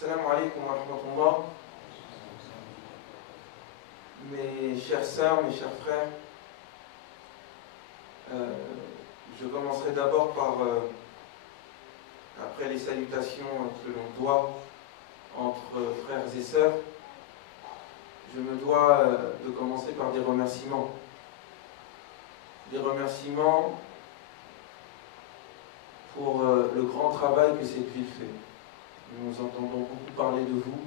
Salam alaikum wa rahmatullah. Mes chères sœurs, mes chers frères, je commencerai d'abord par, après les salutations que l'on doit entre frères et sœurs, je me dois de commencer par des remerciements. Des remerciements pour le grand travail que cette ville fait. Nous entendons beaucoup parler de vous.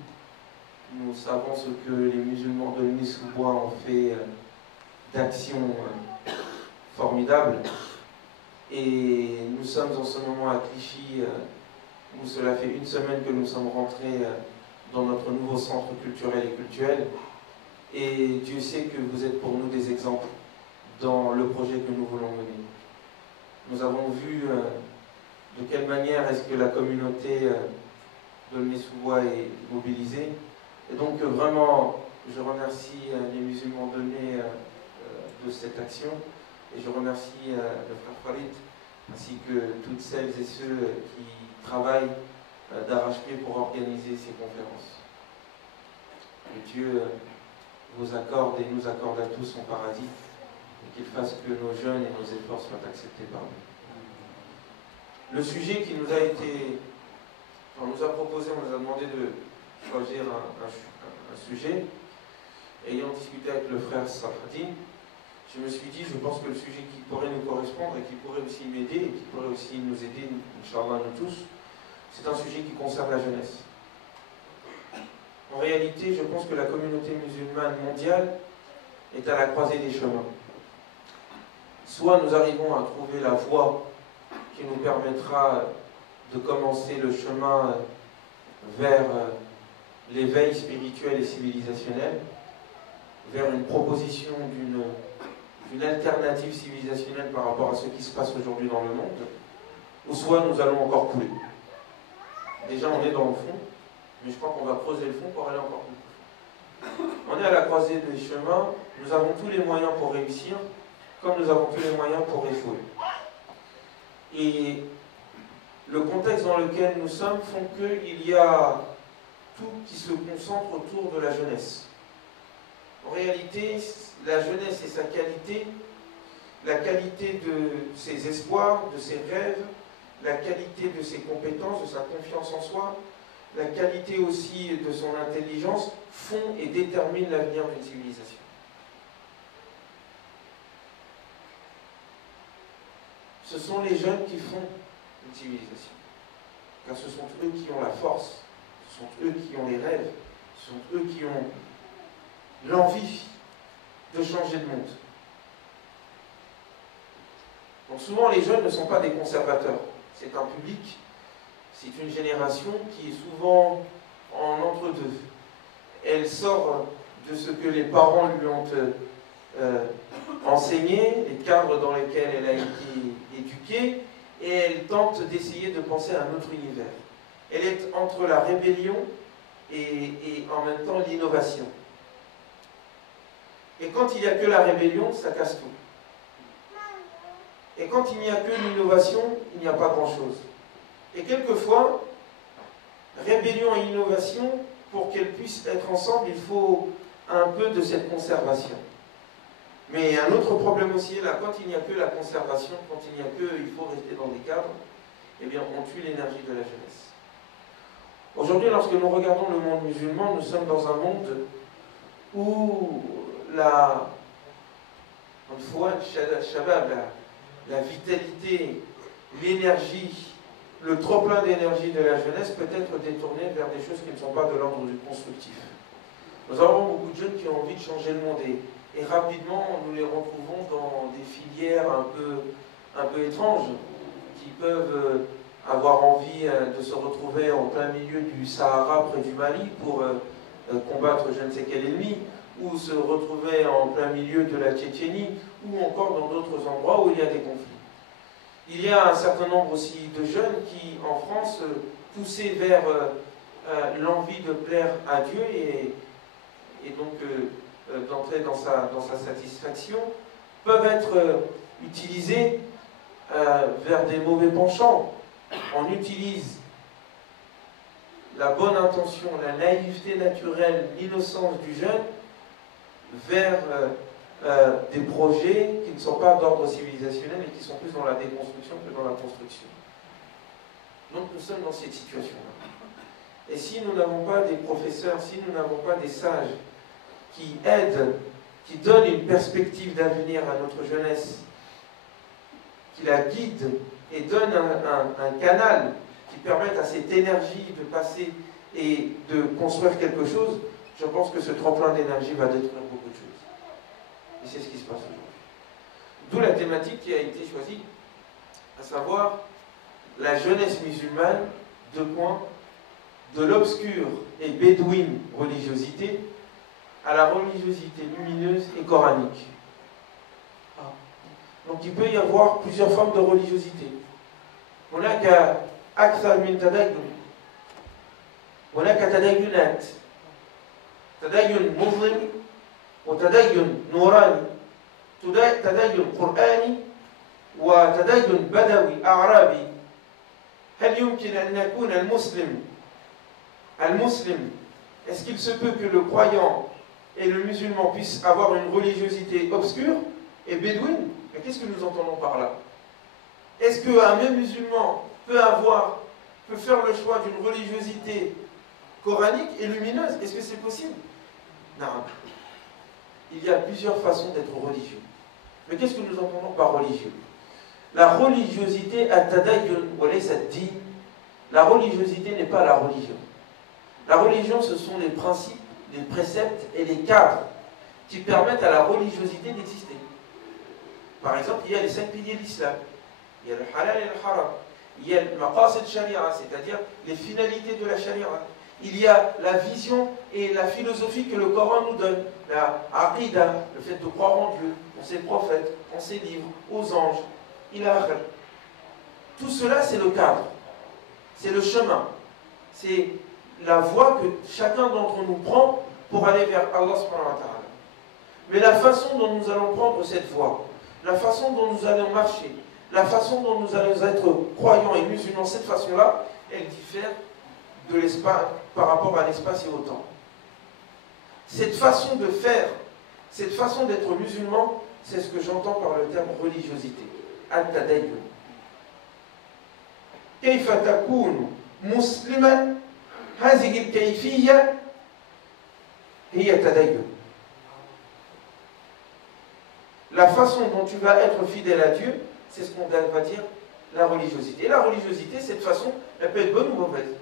Nous savons ce que les musulmans de L'Aulnay-sous-Bois ont fait d'actions formidables. Et nous sommes en ce moment à Clichy, où cela fait une semaine que nous sommes rentrés dans notre nouveau centre culturel et cultuel. Et Dieu sait que vous êtes pour nous des exemples dans le projet que nous voulons mener. Nous avons vu de quelle manière est-ce que la communauté de L'Aulnay-sous-Bois est mobilisée. Et donc vraiment, je remercie les musulmans d'Aulnay de cette action. Et je remercie le frère Farid, ainsi que toutes celles et ceux qui travaillent d'arrache-pied pour organiser ces conférences. Que Dieu vous accorde et nous accorde à tous son paradis, et qu'il fasse que nos jeûnes et nos efforts soient acceptés par nous. Le sujet qui nous a été, on nous a proposé, on nous a demandé de choisir un sujet. Ayant discuté avec le frère Safradine, je me suis dit, je pense que le sujet qui pourrait nous correspondre et qui pourrait aussi m'aider et qui pourrait aussi nous aider, Inch'Allah, nous tous, c'est un sujet qui concerne la jeunesse. En réalité, je pense que la communauté musulmane mondiale est à la croisée des chemins. Soit nous arrivons à trouver la voie qui nous permettra de commencer le chemin vers l'éveil spirituel et civilisationnel, vers une proposition d'une alternative civilisationnelle par rapport à ce qui se passe aujourd'hui dans le monde, ou soit nous allons encore couler. Déjà, on est dans le fond, mais je crois qu'on va creuser le fond pour aller encore plus profond. On est à la croisée des chemins, nous avons tous les moyens pour réussir, comme nous avons tous les moyens pour échouer. Et le contexte dans lequel nous sommes font qu'il y a tout qui se concentre autour de la jeunesse. En réalité, la jeunesse et sa qualité, la qualité de ses espoirs, de ses rêves, la qualité de ses compétences, de sa confiance en soi, la qualité aussi de son intelligence, font et déterminent l'avenir d'une civilisation. Ce sont les jeunes qui font une civilisation. Car ce sont eux qui ont la force, ce sont eux qui ont les rêves, ce sont eux qui ont l'envie de changer le monde. Donc souvent les jeunes ne sont pas des conservateurs. C'est un public, c'est une génération qui est souvent en entre-deux. Elle sort de ce que les parents lui ont enseigné, les cadres dans lesquels elle a été éduquée, et elle tente d'essayer de penser à un autre univers. Elle est entre la rébellion et en même temps l'innovation. Et quand il n'y a que la rébellion, ça casse tout. Et quand il n'y a que l'innovation, il n'y a pas grand-chose. Et quelquefois, rébellion et innovation, pour qu'elles puissent être ensemble, il faut un peu de cette conservation. Mais un autre problème aussi est là, quand il n'y a que la conservation, quand il n'y a que, il faut rester dans des cadres, eh bien on tue l'énergie de la jeunesse. Aujourd'hui, lorsque nous regardons le monde musulman, nous sommes dans un monde où la vitalité, l'énergie, le trop-plein d'énergie de la jeunesse peut être détourné vers des choses qui ne sont pas de l'ordre du constructif. Nous avons beaucoup de jeunes qui ont envie de changer le monde et rapidement nous les retrouvons dans des filières un peu étranges qui peuvent avoir envie de se retrouver en plein milieu du Sahara près du Mali pour combattre je ne sais quel ennemi, ou se retrouver en plein milieu de la Tchétchénie, ou encore dans d'autres endroits où il y a des conflits. Il y a un certain nombre aussi de jeunes qui, en France, poussés vers l'envie de plaire à Dieu et donc d'entrer dans sa satisfaction, peuvent être utilisés vers des mauvais penchants. On utilise la bonne intention, la naïveté naturelle, l'innocence du jeune vers des projets qui ne sont pas d'ordre civilisationnel et qui sont plus dans la déconstruction que dans la construction. Donc nous sommes dans cette situation-là. Et si nous n'avons pas des professeurs, si nous n'avons pas des sages qui aident, qui donnent une perspective d'avenir à notre jeunesse, qui la guident et donnent un canal qui permette à cette énergie de passer et de construire quelque chose, je pense que ce tremplin d'énergie va détruire beaucoup de choses. Et c'est ce qui se passe aujourd'hui. D'où la thématique qui a été choisie, à savoir la jeunesse musulmane, de l'obscure et bédouine religiosité à la religiosité lumineuse et coranique. Donc il peut y avoir plusieurs formes de religiosité. هناك أكثر من تدين. هناك تدينات. تدين مظلم وتدين نوراني. تدين قرآني وتدين بدوي أعرابي. هل يمكن أن يكون المسلم est-ce qu'il se peut que le croyant et le musulman puissent avoir une religiosité obscure et bédouine? Mais qu'est-ce que nous entendons par là? Est-ce qu'un même musulman peut faire le choix d'une religiosité coranique et lumineuse? Est-ce que c'est possible? Non. Il y a plusieurs façons d'être religieux. Mais qu'est-ce que nous entendons par religieux? La religiosité, la religiosité n'est pas la religion. La religion, ce sont les principes, les préceptes et les cadres qui permettent à la religiosité d'exister. Par exemple, il y a les 5 piliers de l'islam, il y a le halal et le haram, il y a le maqasid sharia, c'est-à-dire les finalités de la sharia. Il y a la vision et la philosophie que le Coran nous donne, la aqidah, le fait de croire en Dieu, en ses prophètes, en ses livres, aux anges. Tout cela, c'est le cadre, c'est le chemin, c'est la voie que chacun d'entre nous prend pour aller vers Allah subhanahu wa ta'ala. Mais la façon dont nous allons prendre cette voie, la façon dont nous allons marcher, la façon dont nous allons être croyants et musulmans, cette façon-là, elle diffère de l'espace par rapport à l'espace et au temps. Cette façon de faire, cette façon d'être musulman, c'est ce que j'entends par le terme religiosité. Al-Tadayyun. كيف تكون مسلما هذه الكيفية هي تدين. La façon dont tu vas être fidèle à Dieu, c'est ce qu'on va dire la religiosité. Et la religiosité, cette façon, elle peut être bonne ou mauvaise.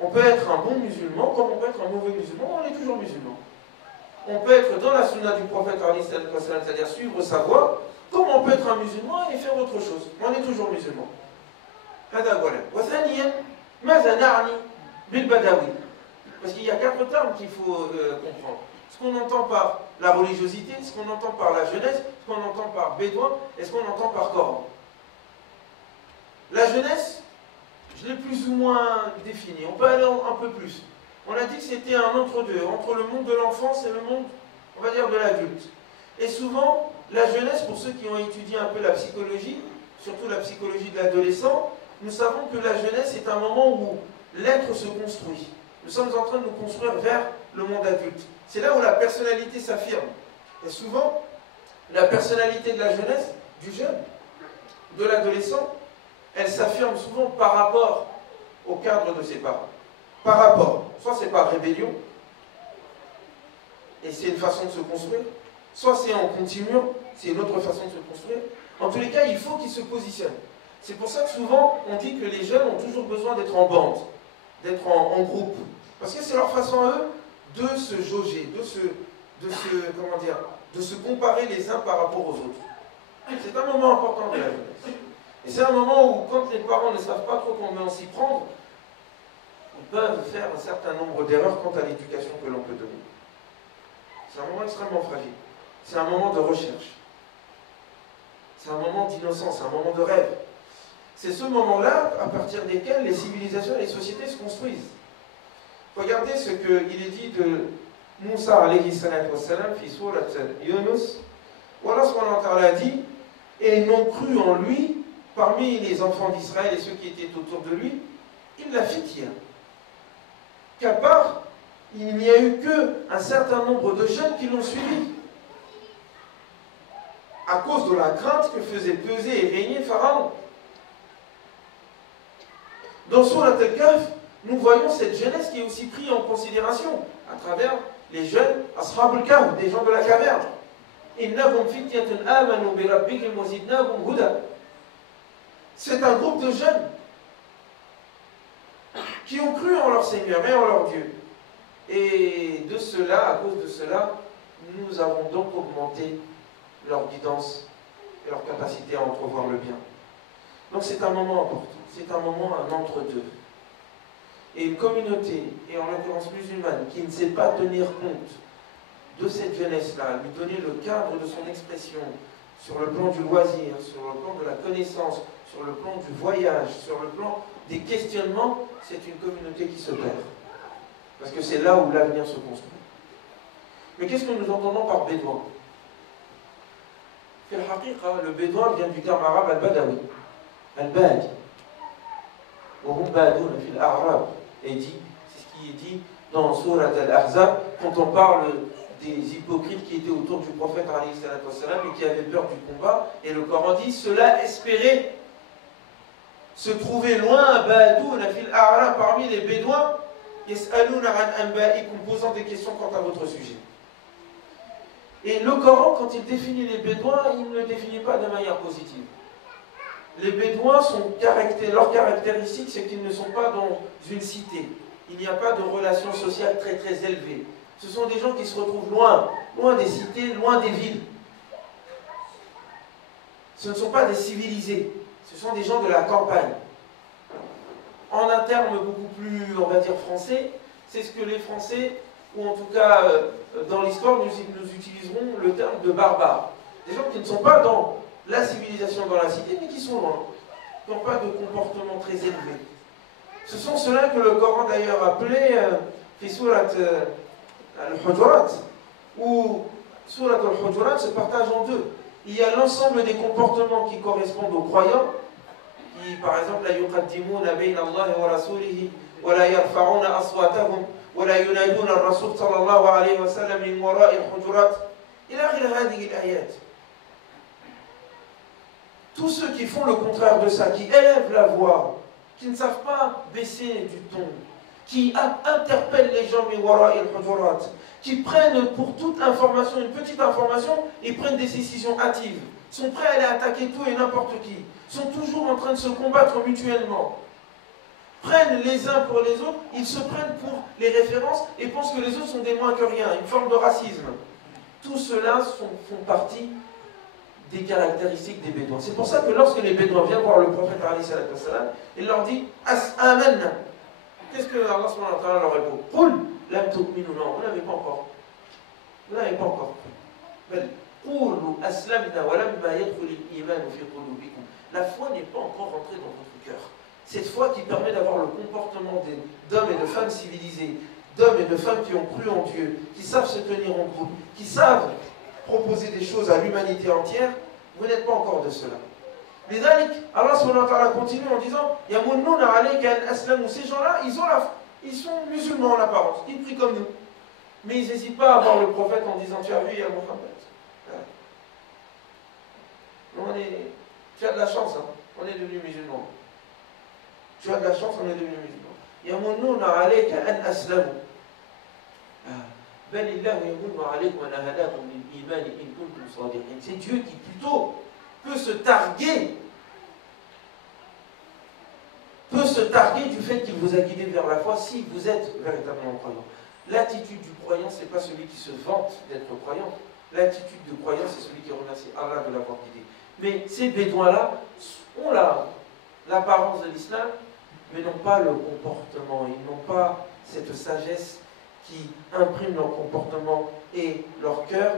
On peut être un bon musulman comme on peut être un mauvais musulman, on est toujours musulman. On peut être dans la sunna du prophète, c'est-à-dire suivre sa voie, comme on peut être un musulman et faire autre chose. On est toujours musulman. Parce qu'il y a 4 termes qu'il faut comprendre. Ce qu'on entend par la religiosité, ce qu'on entend par la jeunesse, ce qu'on entend par bédouin et ce qu'on entend par Coran. La jeunesse, je l'ai plus ou moins définie. On peut aller un peu plus. On a dit que c'était un entre-deux, entre le monde de l'enfance et le monde, on va dire, de l'adulte. Et souvent, la jeunesse, pour ceux qui ont étudié un peu la psychologie, surtout la psychologie de l'adolescent, nous savons que la jeunesse est un moment où l'être se construit. Nous sommes en train de nous construire vers le monde adulte. C'est là où la personnalité s'affirme. Et souvent, la personnalité de la jeunesse, du jeune, de l'adolescent, elle s'affirme souvent par rapport au cadre de ses parents. Par rapport, soit c'est par rébellion, et c'est une façon de se construire, soit c'est en continuant, c'est une autre façon de se construire. En tous les cas, il faut qu'ils se positionnent. C'est pour ça que souvent, on dit que les jeunes ont toujours besoin d'être en bande, d'être en groupe. Parce que c'est leur façon à eux de se jauger, de se comparer les uns par rapport aux autres. C'est un moment important de la jeunesse. Et c'est un moment où, quand les parents ne savent pas trop comment s'y prendre, ils peuvent faire un certain nombre d'erreurs quant à l'éducation que l'on peut donner. C'est un moment extrêmement fragile. C'est un moment de recherche. C'est un moment d'innocence, c'est un moment de rêve. C'est ce moment-là, à partir desquels les civilisations et les sociétés se construisent. Regardez ce qu'il est dit de Moussa alayhi salatu wassalam, fi surat Yunus, où Allah subhanahu wa ta'ala dit, et ils n'ont cru en lui, parmi les enfants d'Israël et ceux qui étaient autour de lui, il l'a fitya. qu'à part, il n'y a eu qu'un certain nombre de jeunes qui l'ont suivi. À cause de la crainte que faisait peser et régner Pharaon. Dans Surat Al-Kahf, nous voyons cette jeunesse qui est aussi prise en considération à travers les jeunes Ashab al-Kahf, des gens de la caverne. C'est un groupe de jeunes qui ont cru en leur Seigneur et en leur Dieu. Et de cela, à cause de cela, nous avons donc augmenté leur guidance et leur capacité à entrevoir le bien. Donc c'est un moment important, c'est un moment, un entre-deux. Et une communauté, et en l'occurrence musulmane, qui ne sait pas tenir compte de cette jeunesse-là, lui donner le cadre de son expression sur le plan du loisir, sur le plan de la connaissance, sur le plan du voyage, sur le plan des questionnements, c'est une communauté qui se perd. Parce que c'est là où l'avenir se construit. Mais qu'est-ce que nous entendons par bédouin? Le bédouin vient du terme arabe al-badawi, al-badi. Et dit, c'est ce qui est dit dans Surat Al-Ahzab, quand on parle des hypocrites qui étaient autour du prophète et qui avaient peur du combat, et le Coran dit, cela espérait se trouver loin, parmi les bédouins, posant des questions quant à votre sujet. Et le Coran, quand il définit les bédouins, il ne le définit pas de manière positive. Les bédouins, leur caractéristique, c'est qu'ils ne sont pas dans une cité. Il n'y a pas de relation sociale très très élevée. Ce sont des gens qui se retrouvent loin des cités, loin des villes. Ce ne sont pas des civilisés, ce sont des gens de la campagne. En un terme beaucoup plus, on va dire, français, c'est ce que les Français, ou en tout cas dans l'histoire, nous utiliserons le terme de barbares. Des gens qui ne sont pas dans la civilisation dans la cité, mais qui sont loin, qui n'ont pas de comportement très élevé. Ce sont ceux-là que le Coran d'ailleurs appelait Surat Al-Hujurat, où Surat Al-Hujurat se partage en deux. Il y a l'ensemble des comportements qui correspondent aux croyants, qui par exemple la yuqaddimuna bayna Allah wa rasulihi wa la yarfa'una aswatahum wa la yunaduna ar-rasul sallallahu alayhi wa sallam min wara'i al-hujurat ila akhir hadhihi al-ayat. Tous ceux qui font le contraire de ça, qui élèvent la voix, qui ne savent pas baisser du ton, qui interpellent les gens, qui prennent pour toute information, une petite information, ils prennent des décisions hâtives, sont prêts à aller attaquer tout et n'importe qui, sont toujours en train de se combattre mutuellement, prennent les uns pour les autres, ils se prennent pour les références et pensent que les autres sont des moins que rien, une forme de racisme. Tout cela font partie des caractéristiques des bédouins. C'est pour ça que lorsque les bédouins viennent voir le prophète, il leur dit Amen. Qu'est-ce que Allah leur répond? Qul lam tu'minu. Non, vous n'avez pas encore. Vous n'avez pas encore. La foi n'est pas encore rentrée dans votre cœur. Cette foi qui permet d'avoir le comportement d'hommes et de femmes civilisés, d'hommes et de femmes qui ont cru en Dieu, qui savent se tenir en groupe, qui savent proposer des choses à l'humanité entière, vous n'êtes pas encore de cela. Mais Allah subhanahu wa ta'ala continue en disant Yamunnuna alayka an aslamu. Ces gens-là, ils sont musulmans en apparence, ils prient comme nous. Mais ils n'hésitent pas à voir le prophète en disant tu as vu, ya Muhammad. Tu as de la chance, hein, on est devenus musulmans. Tu as de la chance, on est devenus musulmans. Yamunnuna alayka an aslamu. C'est Dieu qui plutôt peut se targuer du fait qu'il vous a guidé vers la foi si vous êtes véritablement croyant. L'attitude du croyant, ce n'est pas celui qui se vante d'être croyant. L'attitude du croyant, c'est celui qui remercie Allah de l'avoir guidé. Mais ces bédouins-là ont l'apparence de l'islam, mais n'ont pas le comportement. Ils n'ont pas cette sagesse qui impriment leur comportement et leur cœur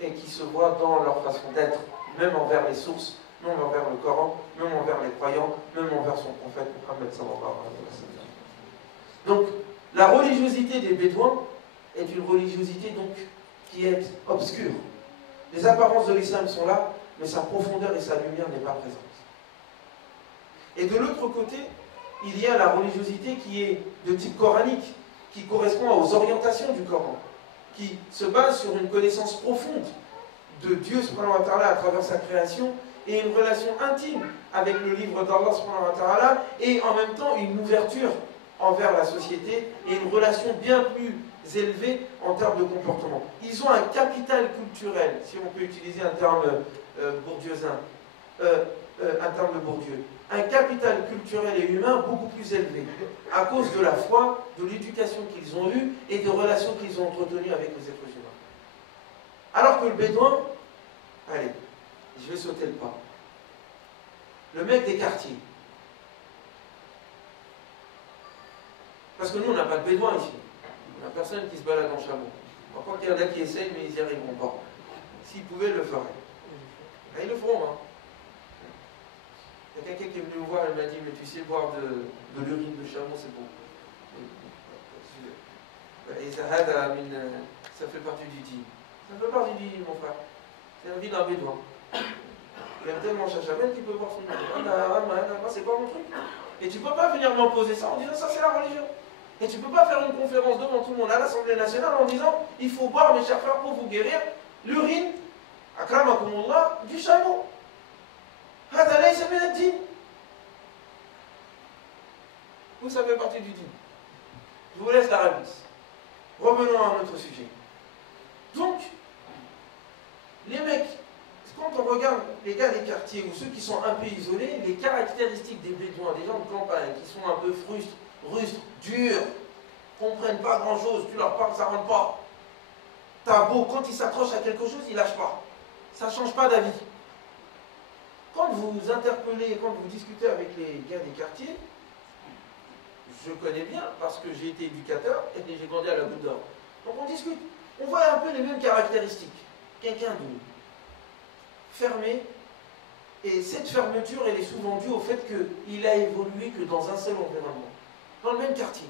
et qui se voit dans leur façon d'être, même envers les sources, même envers le Coran, même envers les croyants, même envers son prophète Muhammad sallallahu alayhi wa sallam. Donc, la religiosité des bédouins est une religiosité donc qui est obscure. Les apparences de l'islam sont là, mais sa profondeur et sa lumière n'est pas présente. Et de l'autre côté, il y a la religiosité qui est de type coranique, qui correspond aux orientations du Coran, qui se base sur une connaissance profonde de Dieu subhanahu wa ta'ala à travers sa création et une relation intime avec le livre d'Allah subhanahu wa ta'ala et en même temps une ouverture envers la société et une relation bien plus élevée en termes de comportement. Ils ont un capital culturel, si on peut utiliser un terme bourdieusien, un terme de Bourdieu, un capital culturel et humain beaucoup plus élevé à cause de la foi, de l'éducation qu'ils ont eue et des relations qu'ils ont entretenues avec les êtres humains. Alors que le bédouin, allez, je vais sauter le pas. Le mec des quartiers. Parce que nous, on n'a pas de bédouin ici. On n'a personne qui se balade en chameau. Je crois qu'il y en a qui essayent, mais ils n'y arriveront pas. S'ils pouvaient, ils le feraient. Et ils le feront, hein. Il y a quelqu'un qui est venu me voir et m'a dit, mais tu sais, boire de l'urine de chameau, c'est bon. Et ça fait partie du dîme. Ça fait partie du dîme, mon frère. C'est la vie d'un bédouin. Il aime tellement Chachamel qu'il peut voir son urine. Moi, c'est pas mon truc. Et tu ne peux pas venir m'imposer ça en disant ça, c'est la religion. Et tu ne peux pas faire une conférence devant tout le monde à l'Assemblée nationale en disant il faut boire, mes chers frères, pour vous guérir, l'urine, akramakumullah, du chameau. Vous, ça fait partie du dîme. Je vous laisse la réponse. Revenons à un autre sujet. Donc, les mecs, quand on regarde les gars des quartiers ou ceux qui sont un peu isolés, les caractéristiques des bédouins, des gens de campagne, qui sont un peu frustres, rustres, durs, comprennent pas grand chose, tu leur parles, ça rentre pas. T'as beau, quand ils s'accrochent à quelque chose, ils lâchent pas. Ça change pas d'avis. Quand vous interpellez, quand vous discutez avec les gars des quartiers, je connais bien parce que j'ai été éducateur et j'ai grandi à la Goutte d'Or. Donc on discute. On voit un peu les mêmes caractéristiques. Quelqu'un de fermé, et cette fermeture, elle est souvent due au fait qu'il a évolué que dans un seul environnement, dans le même quartier.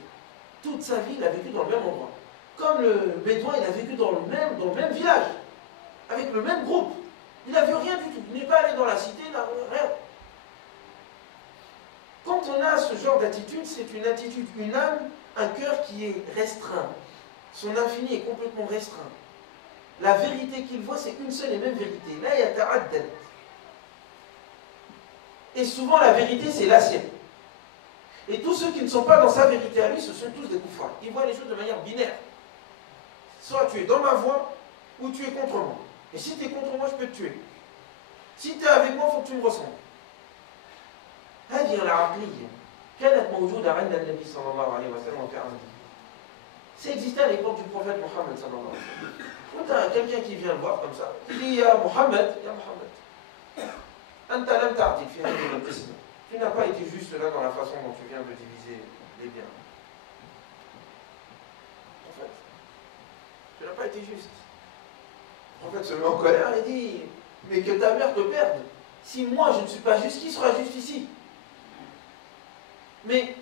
Toute sa vie, il a vécu dans le même endroit. Comme le bédouin, il a vécu dans le même village, avec le même groupe. Il n'a vu rien du tout. Il n'est pas allé dans la cité, il n'a rien. Quand on a ce genre d'attitude, c'est une attitude, une âme, un cœur qui est restreint. Son infini est complètement restreint. La vérité qu'il voit, c'est une seule et même vérité. Là, il y a ta'addad. Et souvent, la vérité, c'est la sienne. Et tous ceux qui ne sont pas dans sa vérité à lui, ce sont tous des koufars. Ils voient les choses de manière binaire. Soit tu es dans ma voie, ou tu es contre moi. Et si tu es contre moi, je peux te tuer. Si tu es avec moi, il faut que tu me ressembles. هذه العقلية كانت موجودة عند النبي صلى الله عليه وسلم في عهده. C'est existé à l'époque du prophète Mohammed sallallahu alayhi wa sallam. Quand tu as quelqu'un qui vient le voir comme ça, il dit Ya Mohammed, Anta lam ta'dil fi hadhihi al-qisma. Tu n'as pas été juste là dans la façon dont tu viens de diviser les biens. En fait, tu n'as pas été juste. En fait, se met en colère et dit mais que ta mère te perde. Si moi je ne suis pas juste, qui sera juste ici? Mais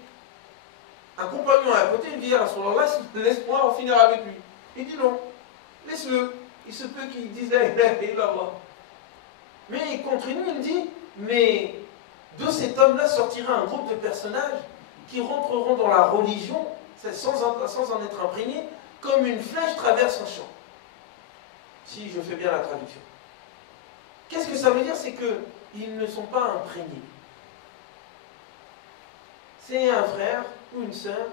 un compagnon à côté, il dit à Rasulallah, laisse-moi en finir avec lui. Il dit non, laisse-le. Il se peut qu'il dise la ilaha illallah. Mais il continue, il dit, mais de cet homme-là sortira un groupe de personnages qui rentreront dans la religion sans en être imprégnés, comme une flèche traverse un champ. Si je fais bien la traduction. Qu'est-ce que ça veut dire? C'est qu'ils ne sont pas imprégnés. C'est un frère ou une sœur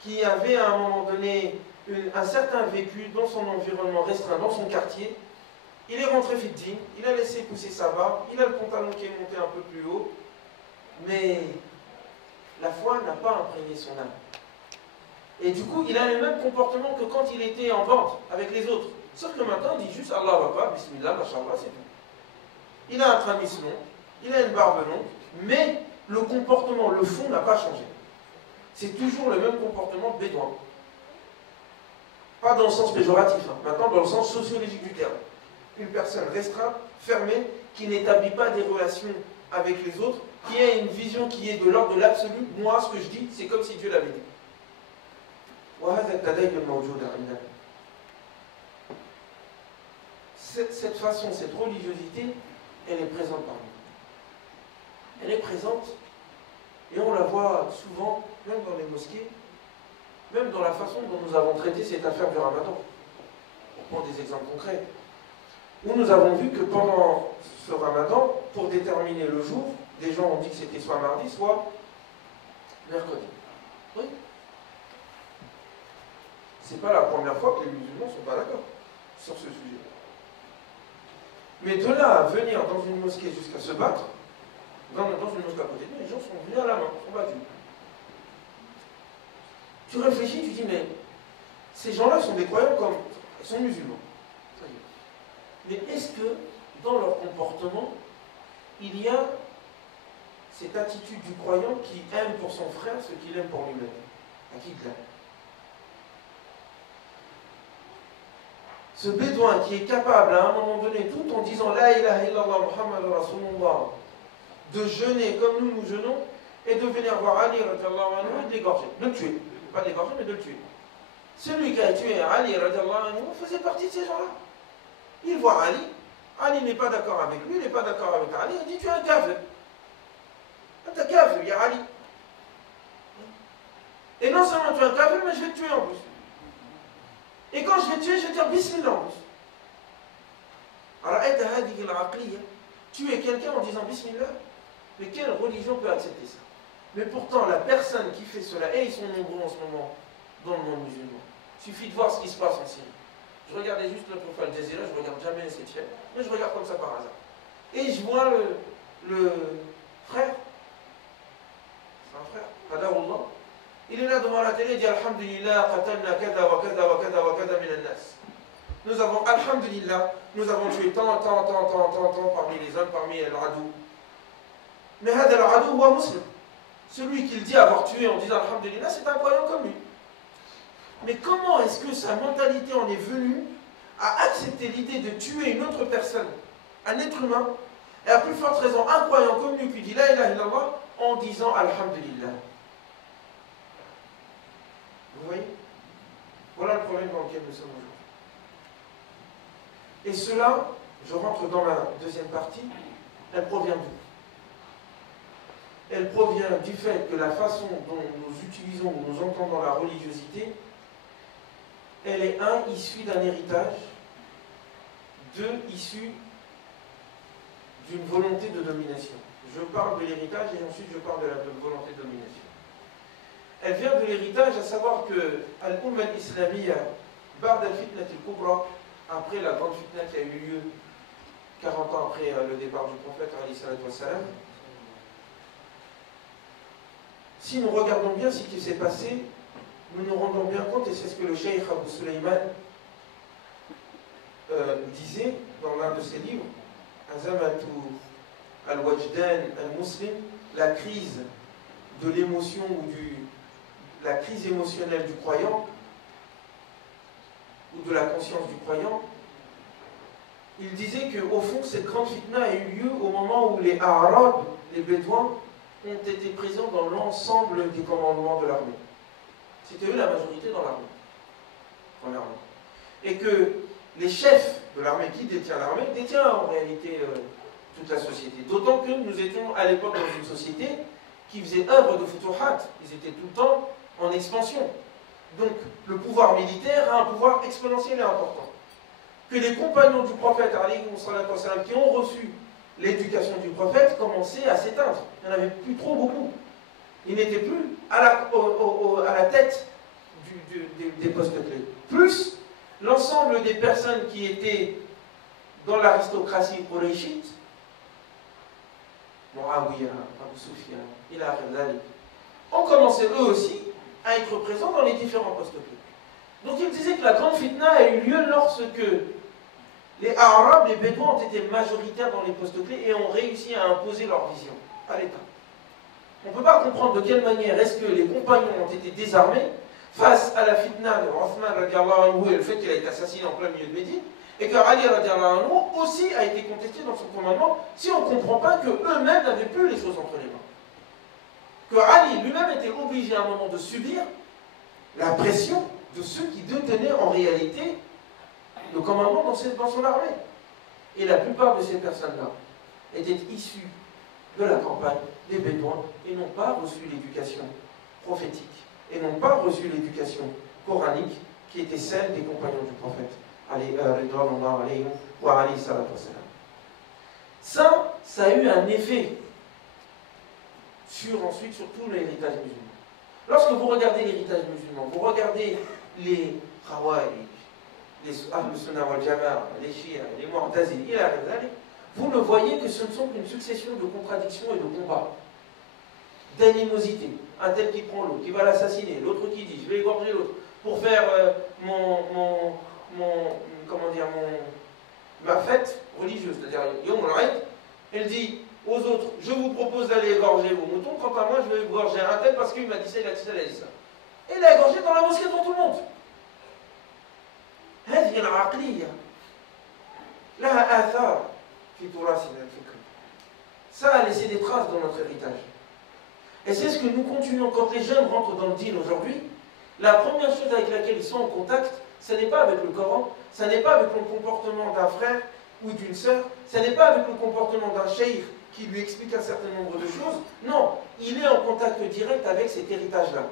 qui avait à un moment donné un certain vécu dans son environnement restreint, dans son quartier. Il est rentré fidji, il a laissé pousser sa barbe, il a le pantalon qui est monté un peu plus haut, mais la foi n'a pas imprégné son âme. Et du coup, il a le même comportement que quand il était en bande avec les autres. Sauf que maintenant, il dit juste Allah Akbar, Bismillah, Mashallah, c'est tout. Il a un tramis long, il a une barbe longue, mais le comportement, le fond n'a pas changé. C'est toujours le même comportement bédouin. Pas dans le sens péjoratif, hein. Maintenant dans le sens sociologique du terme. Une personne restreinte, fermée, qui n'établit pas des relations avec les autres, qui a une vision qui est de l'ordre de l'absolu. Moi, ce que je dis, c'est comme si Dieu l'avait dit. Cette façon, cette religiosité, elle est présente parmi nous. Elle est présente, et on la voit souvent, même dans les mosquées. même dans la façon dont nous avons traité cette affaire du Ramadan. On prend des exemples concrets. Où nous avons vu que pendant ce Ramadan, pour déterminer le jour, des gens ont dit que c'était soit mardi, soit mercredi. Oui. C'est pas la première fois que les musulmans ne sont pas d'accord sur ce sujet. Mais de là à venir dans une mosquée jusqu'à se battre, dans une mosquée à côté de nous, les gens sont venus à la main, sont battus. Tu réfléchis, tu dis, mais ces gens-là sont des croyants comme ils sont musulmans. Mais est-ce que dans leur comportement, il y a cette attitude du croyant qui aime pour son frère ce qu'il aime pour lui-même? À qui de là? Ce bédouin qui est capable à un moment donné, tout en disant La ilaha illallah Muhammad Rasulullah, de jeûner comme nous jeûnons, et de venir voir Ali radiallahu anhu et de l'égorger, de le tuer. Pas de l'égorger, mais de le tuer. Celui qui a tué Ali radiallahu anhu faisait partie de ces gens-là. Il voit Ali, Ali n'est pas d'accord avec lui, il n'est pas d'accord avec Ali, il dit tu es un kafir. Tu es un kafir, il y a Ali. Et non seulement tu es un kafir, mais je vais te tuer en plus. Et quand je vais te tuer, je vais te dire Bismillah en plus. Alors, tuer quelqu'un en disant Bismillah, mais quelle religion peut accepter ça? Mais pourtant, la personne qui fait cela, et ils sont nombreux en ce moment dans le monde musulman, il suffit de voir ce qui se passe en Syrie. Je regardais juste le profil Al Jazeera, je ne regarde jamais cette chaîne, mais je regarde comme ça par hasard. Et je vois le frère, c'est un frère, Qadarullah, il est là devant la télé, il dit Alhamdulillah, qatalna kada wa kada wa kada wa kada min al-nas. Nous avons, Alhamdulillah, nous avons tué tant parmi les hommes, parmi les radou. Mais hada al-radou huwa muslim. Celui qui le dit avoir tué en disant Alhamdulillah, c'est un croyant comme lui. Mais comment est-ce que sa mentalité en est venue à accepter l'idée de tuer une autre personne, un être humain, et à plus forte raison, un croyant comme lui qui dit La ilaha illallah en disant Alhamdulillah? Vous voyez? Voilà le problème dans lequel nous sommes aujourd'hui. Et cela, je rentre dans la deuxième partie, elle provient d'où? Elle provient du fait que la façon dont nous utilisons ou nous entendons la religiosité, elle est issue d'un héritage, issue d'une volonté de domination. Je parle de l'héritage et ensuite je parle de la volonté de domination. Elle vient de l'héritage, à savoir que Al-Umma al-Islamiyya, Ba'd al-Fitnat al-Kubra, après la grande fitna qui a eu lieu 40 ans après le départ du prophète, si nous regardons bien ce qui s'est passé, nous nous rendons bien compte, et c'est ce que le cheikh Abu Sulaiman disait dans l'un de ses livres, Azamatu al-Wajdan al-Muslim, la crise de l'émotion ou la crise émotionnelle du croyant, ou de la conscience du croyant. Il disait qu'au fond, cette grande fitna a eu lieu au moment où les Arabes, les Bédouins, ont été présents dans l'ensemble des commandements de l'armée. C'était eux la majorité dans l'armée. Et que les chefs de l'armée, qui détient l'armée, détient en réalité toute la société. D'autant que nous étions à l'époque dans une société qui faisait œuvre de futuhat. Ils étaient tout le temps en expansion. Donc le pouvoir militaire a un pouvoir exponentiel et important. Que les compagnons du prophète, qui ont reçu l'éducation du prophète, commençaient à s'éteindre. Il n'y en avait plus trop beaucoup. Ils n'étaient plus à la tête des postes clés. Plus l'ensemble des personnes qui étaient dans l'aristocratie quraishite, Muawiyah, Abu Sufyan, ila Ghazali, ont commencé eux aussi à être présents dans les différents postes clés. Donc il disait que la grande fitna a eu lieu lorsque les Arabes, les Bédouins ont été majoritaires dans les postes clés et ont réussi à imposer leur vision à l'État. On ne peut pas comprendre de quelle manière est-ce que les compagnons ont été désarmés face à la fitna de Othman radiallahu anhu et le fait qu'il a été assassiné en plein milieu de Médine, et que Ali radiallahu anhu aussi a été contesté dans son commandement, si on ne comprend pas qu'eux-mêmes n'avaient plus les choses entre les mains. Que Ali lui-même était obligé à un moment de subir la pression de ceux qui détenaient en réalité le commandement dans son armée. Et la plupart de ces personnes-là étaient issues de la campagne des Bédouins et n'ont pas reçu l'éducation prophétique et n'ont pas reçu l'éducation coranique qui était celle des compagnons du prophète. Ça a eu un effet ensuite sur tout l'héritage musulman. Lorsque vous regardez l'héritage musulman, vous regardez les Khawarij, les Ahl Sunnah wal Jama'a, les Shia, les Mu'tazili, vous ne voyez que ce ne sont qu'une succession de contradictions et de combats, d'animosité. Un tel qui prend l'autre, qui va l'assassiner, l'autre qui dit je vais égorger l'autre pour faire ma fête religieuse, c'est-à-dire Yom al-Eid. Elle dit aux autres, je vous propose d'aller égorger vos moutons, quant à moi je vais égorger un tel parce qu'il m'a dit ça, il a dit ça, il a dit ça. Et il l'a égorgé dans la mosquée devant tout le monde. هذه العقلية لها آثار في تراثنا الفكري. Ça a laissé des traces dans notre héritage. Et c'est ce que nous continuons quand les jeunes rentrent dans le dîn aujourd'hui. La première chose avec laquelle ils sont en contact, ce n'est pas avec le Coran, ce n'est pas avec le comportement d'un frère ou d'une sœur, ce n'est pas avec le comportement d'un cheikh qui lui explique un certain nombre de choses. Non, il est en contact direct avec cet héritage-là.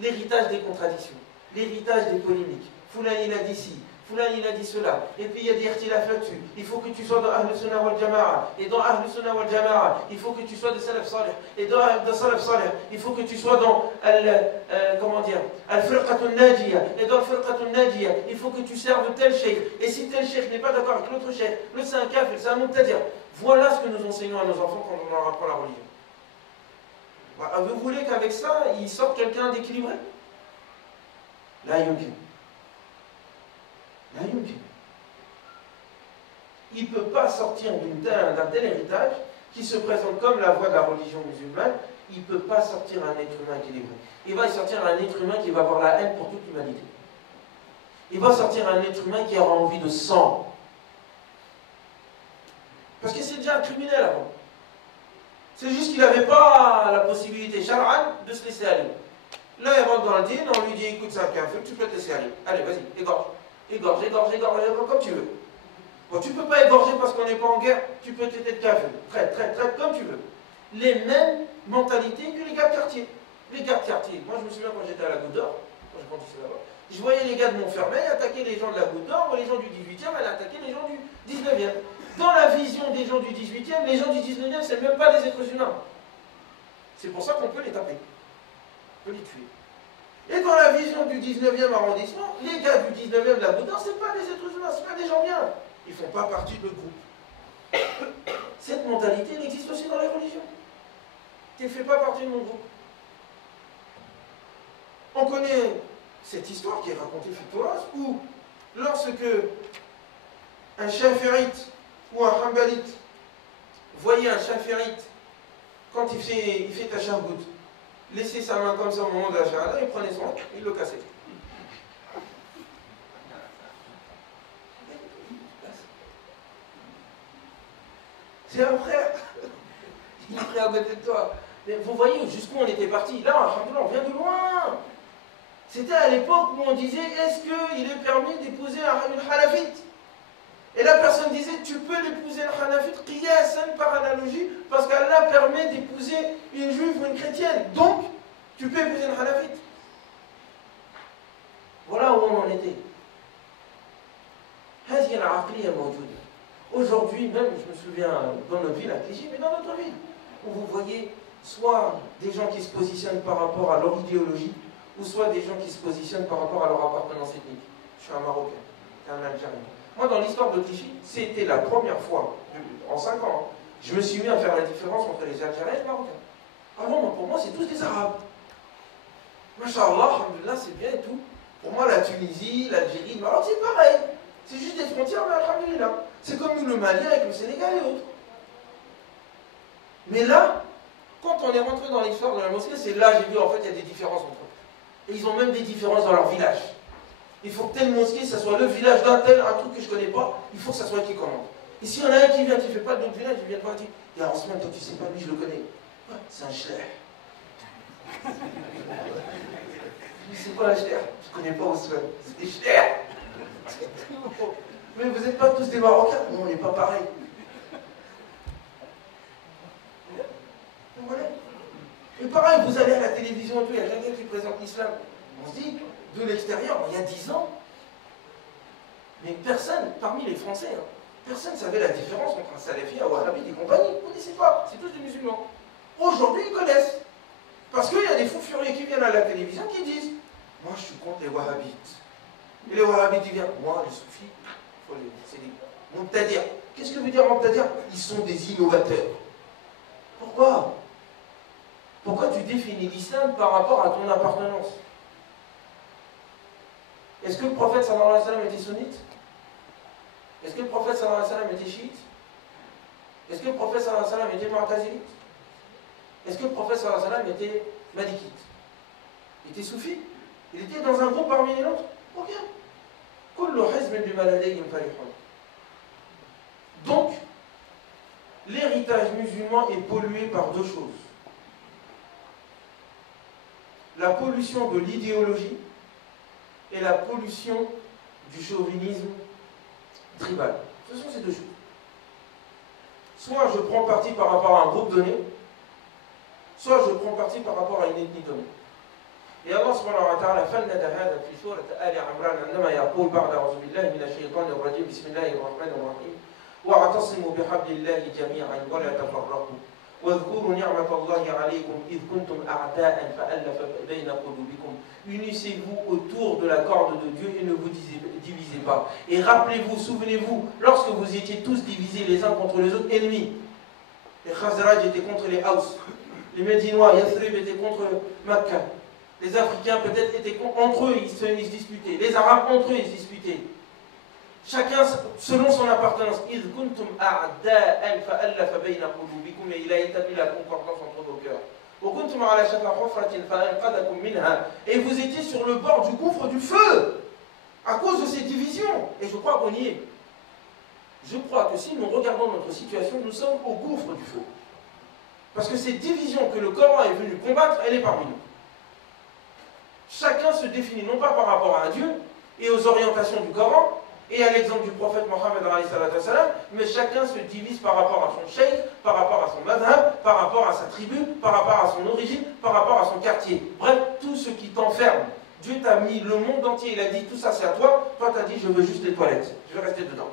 L'héritage des contradictions, l'héritage des polémiques. Foulan il a dit ci, Foulan il a dit cela, et puis il y a des ikhtilaf là-dessus. Il faut que tu sois dans Ahl Sunnah wal Jama'a, et dans Ahl Sunnah wal Jama'a, il faut que tu sois de Salaf Salih, et dans Salaf Salih, il faut que tu sois dans Al-Firqatun Najiyah, et dans Al-Firqatun Najiyah, il faut que tu serves tel cheikh, et si tel cheikh n'est pas d'accord avec l'autre cheikh, le c'est un kafir, c'est un mu'tadi'. Voilà ce que nous enseignons à nos enfants quand on leur apprend la religion. Vous voulez qu'avec ça, ils sortent quelqu'un d'équilibré? Là, il ne peut pas sortir d'un tel héritage qui se présente comme la voie de la religion musulmane. Il ne peut pas sortir un être humain équilibré. Il va sortir un être humain qui va avoir la haine pour toute l'humanité. Il va sortir un être humain qui aura envie de sang. Parce que c'est déjà un criminel avant. C'est juste qu'il n'avait pas la possibilité, shar'an, de se laisser aller. Là, il rentre dans le dîn, on lui dit écoute, c'est un kafir, tu peux te laisser aller. Allez, vas-y, égorge. Égorge, comme tu veux. Bon, tu ne peux pas égorger parce qu'on n'est pas en guerre, tu peux t'être kafir. Traite comme tu veux. Les mêmes mentalités que les gars de quartier. Les gars de quartier, moi je me souviens quand j'étais à la Goutte d'Or, quand je grandissais là-bas, je voyais les gars de Montfermeil attaquer les gens de la Goutte d'Or, les gens du 18e allaient attaquer les gens du 19e. Dans la vision des gens du 18e, les gens du 19e, ce n'est même pas des êtres humains. C'est pour ça qu'on peut les taper. On peut les tuer. Et dans la vision du 19e arrondissement, les gars du 19e de la Goutte d'Or, ce n'est pas des êtres humains, ce n'est pas des gens bien. Ils ne font pas partie de notre groupe. Cette mentalité, elle existe aussi dans les religions. Tu ne fais pas partie de mon groupe. On connaît cette histoire qui est racontée dans le Torah, où lorsque un chaférite ou un hambalite voyait un chaférite, quand il fait tachahhud, laisser sa main comme ça au moment de la shahada, il prenait son main, il le cassait. C'est un frère. Il est prêt à côté de toi. Mais vous voyez jusqu'où on était parti. Là, alhamdoulilah, on vient de loin. C'était à l'époque où on disait est-ce qu'il est permis d'épouser une halafite? Et la personne disait tu peux l'épouser une halafite qiyasan par analogie parce qu'Allah permet d'épouser une juive ou une chrétienne. Donc, tu peux épouser une halafite. Voilà où on en était. هذه العقلية موجودة. Aujourd'hui même, je me souviens dans notre ville à Clichy, mais dans notre ville, où vous voyez soit des gens qui se positionnent par rapport à leur idéologie, ou soit des gens qui se positionnent par rapport à leur appartenance ethnique. Je suis un Marocain, un Algérien. Moi, dans l'histoire de Clichy, c'était la première fois, en 5 ans, je me suis mis à faire la différence entre les Algériens et les Marocains. Avant, pour moi, c'est tous des Arabes. Masha'Allah, alhamdoulilah, c'est bien et tout. Pour moi, la Tunisie, l'Algérie, le Maroc, c'est pareil. C'est juste des frontières, mais alhamdoulilah. C'est comme nous, le Mali, avec le Sénégal et autres. Mais là, quand on est rentré dans l'histoire de la mosquée, c'est là j'ai vu en fait il y a des différences entre eux. Et ils ont même des différences dans leur village. Il faut que telle mosquée, ça soit le village d'un tel, un truc que je ne connais pas, il faut que ça soit qui commande. Et s'il y en a un qui vient, qui ne fait pas de notre village, il vient pas dire et en ce moment, toi tu sais pas, lui je le connais. Ouais, c'est un schler. C'est quoi un schler? Je ne connais pas Osman. C'est des schlers. Mais vous n'êtes pas tous des Marocains? Non, on n'est pas pareil. Voilà. Et pareil, vous allez à la télévision et tout, il y a quelqu'un qui présente l'islam. On se dit, de l'extérieur, il y a 10 ans, mais personne, parmi les Français, hein, personne ne savait la différence entre un salafi, un wahhabite et compagnie. Vous ne connaissez pas, c'est tous des musulmans. Aujourd'hui, ils connaissent. Parce qu'il y a des fous furieux qui viennent à la télévision qui disent moi, je suis contre les wahhabites. Et les wahhabites, ils viennent moi, les soufis, c'est des Muqtadir. Qu'est-ce que veut dire Muqtadir? Ils sont des innovateurs. Pourquoi? Pourquoi tu définis l'islam par rapport à ton appartenance? Est-ce que le prophète sallallahu alayhi wa sallam était sunnite? Est-ce que le prophète sallallahu alayhi wa sallam était chiite? Est-ce que le prophète sallallahu alayhi wa sallam était mu'tazilite? Est-ce que le prophète sallallahu alayhi wa sallam était malikite? Il était soufi? Il était dans un groupe parmi les nôtres? Ok. Kullu hizbin bima ladayhim farihun. Donc, l'héritage musulman est pollué par deux choses. La pollution de l'idéologie et la pollution du chauvinisme tribal. Ce sont ces deux choses. Soit je prends parti par rapport à un groupe donné, soit je prends parti par rapport à une ethnie donnée. Et Allah subhanahu wa ta'ala فند هذا في سورة آل عمران عندما يقول بعد أعوذ بالله من الشيطان الرجيم بسم الله الرحمن الرحيم واعتصموا بحبل الله جميعا ولا تفرقوا واذكروا نعمة الله عليكم إذ كنتم أعداء فألف بين قلوبكم. Unissez-vous autour de la corde de Dieu et ne vous divisez pas. Et rappelez-vous, souvenez-vous, lorsque vous étiez tous divisés les uns contre les autres, ennemis. Les Khazraj étaient contre les Haus, les Médinois, Yathrib étaient contre Makkah. Les Africains peut-être étaient entre eux, ils se disputaient. Les Arabes entre eux, ils se disputaient. Chacun selon son appartenance. Et il a établi la concordance entre vos cœurs. Et vous étiez sur le bord du gouffre du feu à cause de ces divisions. Et je crois qu'on y est. Je crois que si nous regardons notre situation, nous sommes au gouffre du feu. Parce que cette division que le Coran est venu combattre, elle est parmi nous. Chacun se définit non pas par rapport à un Dieu et aux orientations du Coran et à l'exemple du prophète Mohammed, mais chacun se divise par rapport à son cheikh, par rapport à son madhab, par rapport à sa tribu, par rapport à son origine, par rapport à son quartier. Bref, tout ce qui t'enferme. Dieu t'a mis le monde entier, il a dit tout ça c'est à toi, toi t'as dit je veux juste les toilettes, je vais rester dedans.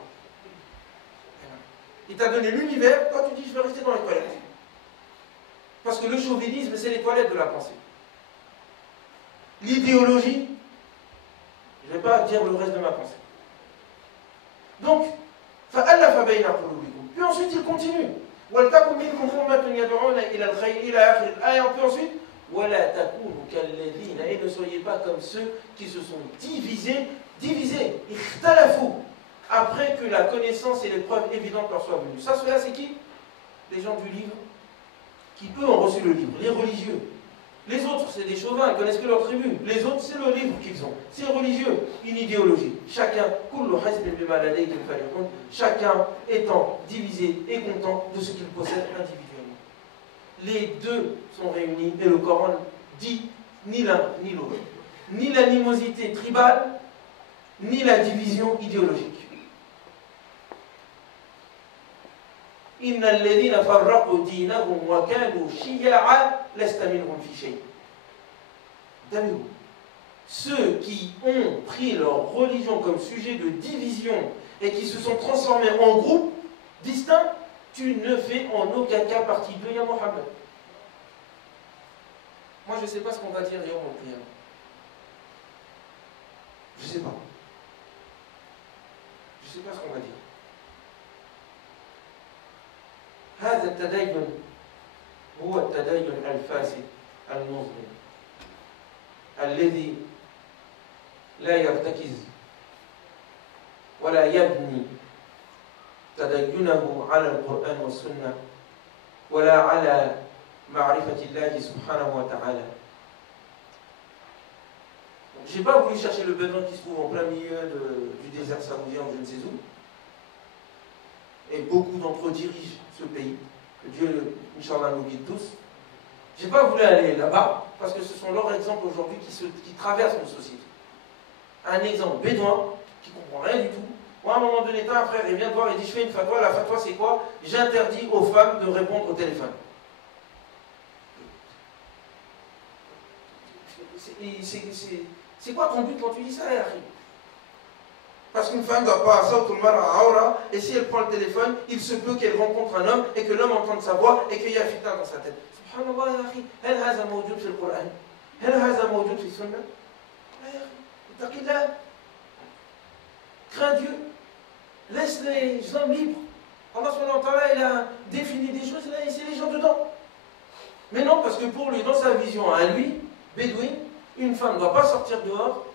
Il t'a donné l'univers, toi tu dis je vais rester dans les toilettes. Parce que le chauvinisme c'est les toilettes de la pensée. L'idéologie, je ne vais pas dire le reste de ma pensée. Donc, puis ensuite il continue. Puis ensuite, et ne soyez pas comme ceux qui se sont divisés, après que la connaissance et les preuves évidentes leur soient venues. Ça, cela, c'est qui? Les gens du livre, qui eux ont reçu le livre, les religieux. Les autres, c'est des chauvins, ils ne connaissent que leur tribu. Les autres, c'est le livre qu'ils ont. C'est religieux, une idéologie. Chacun étant divisé et content de ce qu'il possède individuellement. Les deux sont réunis et le Coran dit ni l'un ni l'autre. Ni l'animosité tribale, ni la division idéologique. Ceux qui ont pris leur religion comme sujet de division et qui se sont transformés en groupe distincts, tu ne fais en aucun cas partie d'eux, ya Mohammed. Moi je ne sais pas ce qu'on va dire hier en prière. Je ne sais pas. Je ne sais pas ce qu'on va dire. هذا التدين هو التدين الفاسد المظلم الذي لا يرتكز ولا يبني تدينه على القرآن والسنة ولا على معرفة الله سبحانه وتعالى. Je n'ai pas voulu chercher le bédouin qui se trouve en plein milieu du désert saoudien ou je ne sais où. Et beaucoup d'entre eux dirigent ce pays. Que Dieu, Inch'Allah, nous guide tous. Je n'ai pas voulu aller là-bas, parce que ce sont leurs exemples aujourd'hui qui traversent nos sociétés. Un exemple bédouin, qui ne comprend rien du tout. Moi, à un moment donné, un frère, il vient de voir, il dit, je fais une fatwa, la fatwa c'est quoi? J'interdis aux femmes de répondre au téléphone. c'est quoi ton but quand tu dis ça, Yahri? Parce qu'une femme ne doit pas aura, et si elle prend le téléphone, il se peut qu'elle rencontre un homme et que l'homme entende sa voix et qu'il y a fitna dans sa tête. Subhanallah, ya akhi, هل هذا موجود في القرآن؟ هل هذا موجود في السنة؟ لا يا أخي، اتق الله. Crains Dieu. Laisse les hommes libres. Allah subhanahu wa ta'ala, il a défini des choses, il a laissé les gens dedans. Mais non, parce que pour lui, dans sa vision à lui, bédouin, une femme ne doit pas sortir dehors.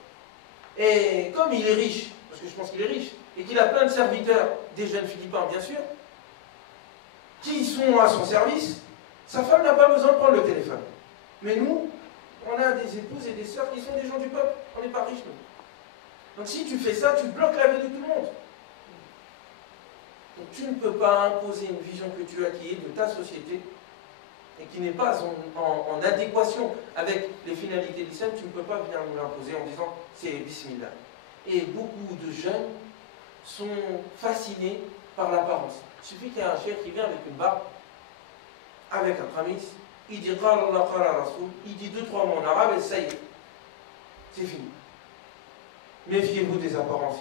Et comme il est riche, parce que je pense qu'il est riche, et qu'il a plein de serviteurs, des jeunes Philippins bien sûr, qui sont à son service, sa femme n'a pas besoin de prendre le téléphone. Mais nous, on a des épouses et des sœurs qui sont des gens du peuple, on n'est pas riches nous. Donc si tu fais ça, tu bloques la vie de tout le monde. Donc tu ne peux pas imposer une vision que tu as qui est de ta société et qui n'est pas en adéquation avec les finalités de l'islam, tu ne peux pas venir nous l'imposer en disant c'est bismillah. Et beaucoup de jeunes sont fascinés par l'apparence. Il suffit qu'il y ait un cheikh qui vient avec une barbe, avec un khamis, il dit qala Allah qala Rasoul, il dit 2-3 mots en arabe et ça y est, c'est fini. Méfiez-vous des apparences,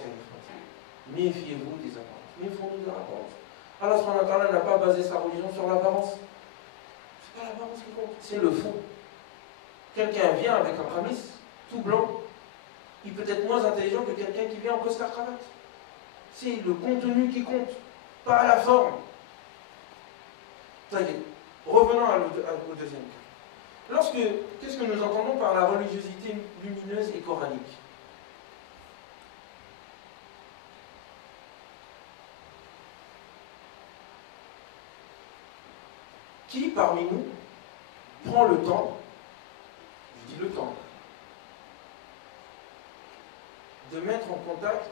méfiez-vous des apparences. Méfiez-vous de l'apparence. Allah subhanahu wa ta'ala n'a pas basé sa religion sur l'apparence. C'est pas l'apparence qui compte, c'est le fond. Quelqu'un vient avec un khamis, tout blanc, il peut être moins intelligent que quelqu'un qui vient en costard cravate. C'est le contenu qui compte, pas la forme. Revenons au deuxième cas. Qu'est-ce que nous entendons par la religiosité lumineuse et coranique? Qui parmi nous prend le temps, je dis le temps, de mettre en contact,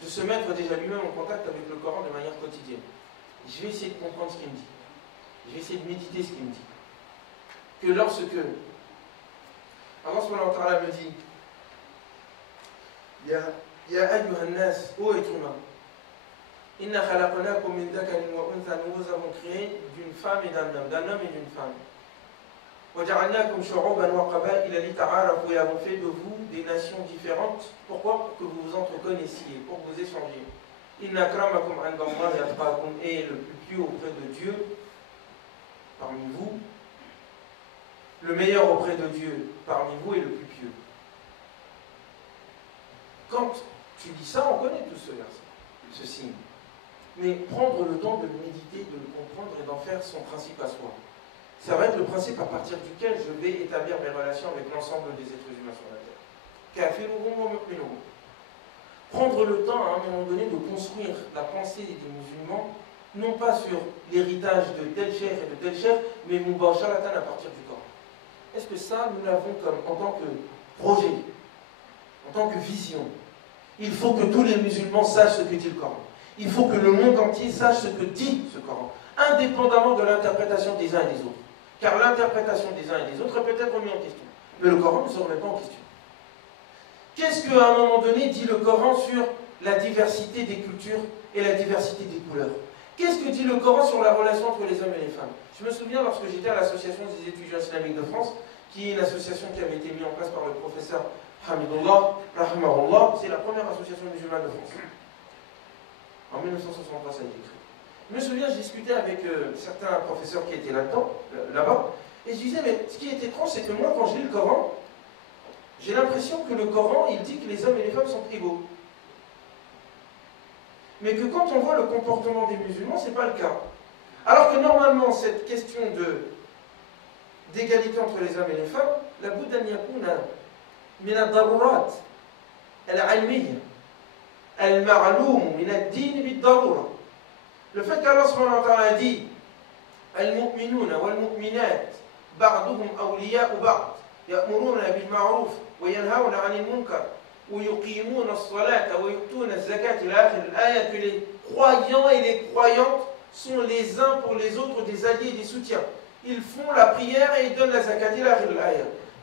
de se mettre déjà lui-même en contact avec le Coran de manière quotidienne? Je vais essayer de comprendre ce qu'il me dit. Je vais essayer de méditer ce qu'il me dit. Que lorsque Allah subhanahu wa ta'ala me dit Ya ayyuhan nas, ô être humain, Inna khalaqnakum min dhakarin wa untha, nous vous avons créé d'une femme et d'un homme et d'une femme. Wa ja'alnakum shu'uban wa qaba'ila lita'arafu, et avons fait de vous des nations différentes. Pourquoi? Pour que vous vous entreconnaissiez, pour que vous échangiez. Inna akramakum 'inda Allahi atqakum, et le plus pieux auprès de Dieu, parmi vous, le meilleur auprès de Dieu parmi vous est le plus pieux. Quand tu dis ça, on connaît tout ce verset, ce signe. Mais prendre le temps de le méditer, de le comprendre et d'en faire son principe à soi. Ça va être le principe à partir duquel je vais établir mes relations avec l'ensemble des êtres humains sur la terre. Prendre le temps à un moment donné de construire la pensée des musulmans, non pas sur l'héritage de tel cheikh et de tel cheikh, mais mubasharatan à partir du Coran. Est-ce que ça, nous l'avons comme en tant que projet, en tant que vision? Il faut que tous les musulmans sachent ce que dit le Coran. Il faut que le monde entier sache ce que dit ce Coran, indépendamment de l'interprétation des uns et des autres. Car l'interprétation des uns et des autres peut être remise en question. Mais le Coran ne se remet pas en question. Qu'est-ce qu'à un moment donné dit le Coran sur la diversité des cultures et la diversité des couleurs? Qu'est-ce que dit le Coran sur la relation entre les hommes et les femmes? Je me souviens lorsque j'étais à l'Association des étudiants islamiques de France, qui est une association qui avait été mise en place par le professeur Hamidullah, rahimahullah, c'est la première association musulmane de France. En 1963, ça a été créé. Je me souviens, je discutais avec certains professeurs qui étaient là-bas, et je disais, mais ce qui est étrange, c'est que moi, quand je lis le Coran, j'ai l'impression que le Coran, il dit que les hommes et les femmes sont égaux. Mais que quand on voit le comportement des musulmans, ce n'est pas le cas. Alors que normalement, cette question d'égalité entre les hommes et les femmes, la Bouddha Nyakuna, min ad-darurat, al-ilmiyya, al-ma'aloum, min ad-din bid-darura. Le fait qu'Allah subhanahu wa ta'ala dit al-mu'minuna wal-mu'minat, ba'duhum awliya'u ba'd, ya'muruna bil-ma'ruf wa yanhauna 'anil munkar. Que les croyants et les croyantes sont les uns pour les autres des alliés et des soutiens. Ils font la prière et ils donnent la zakat.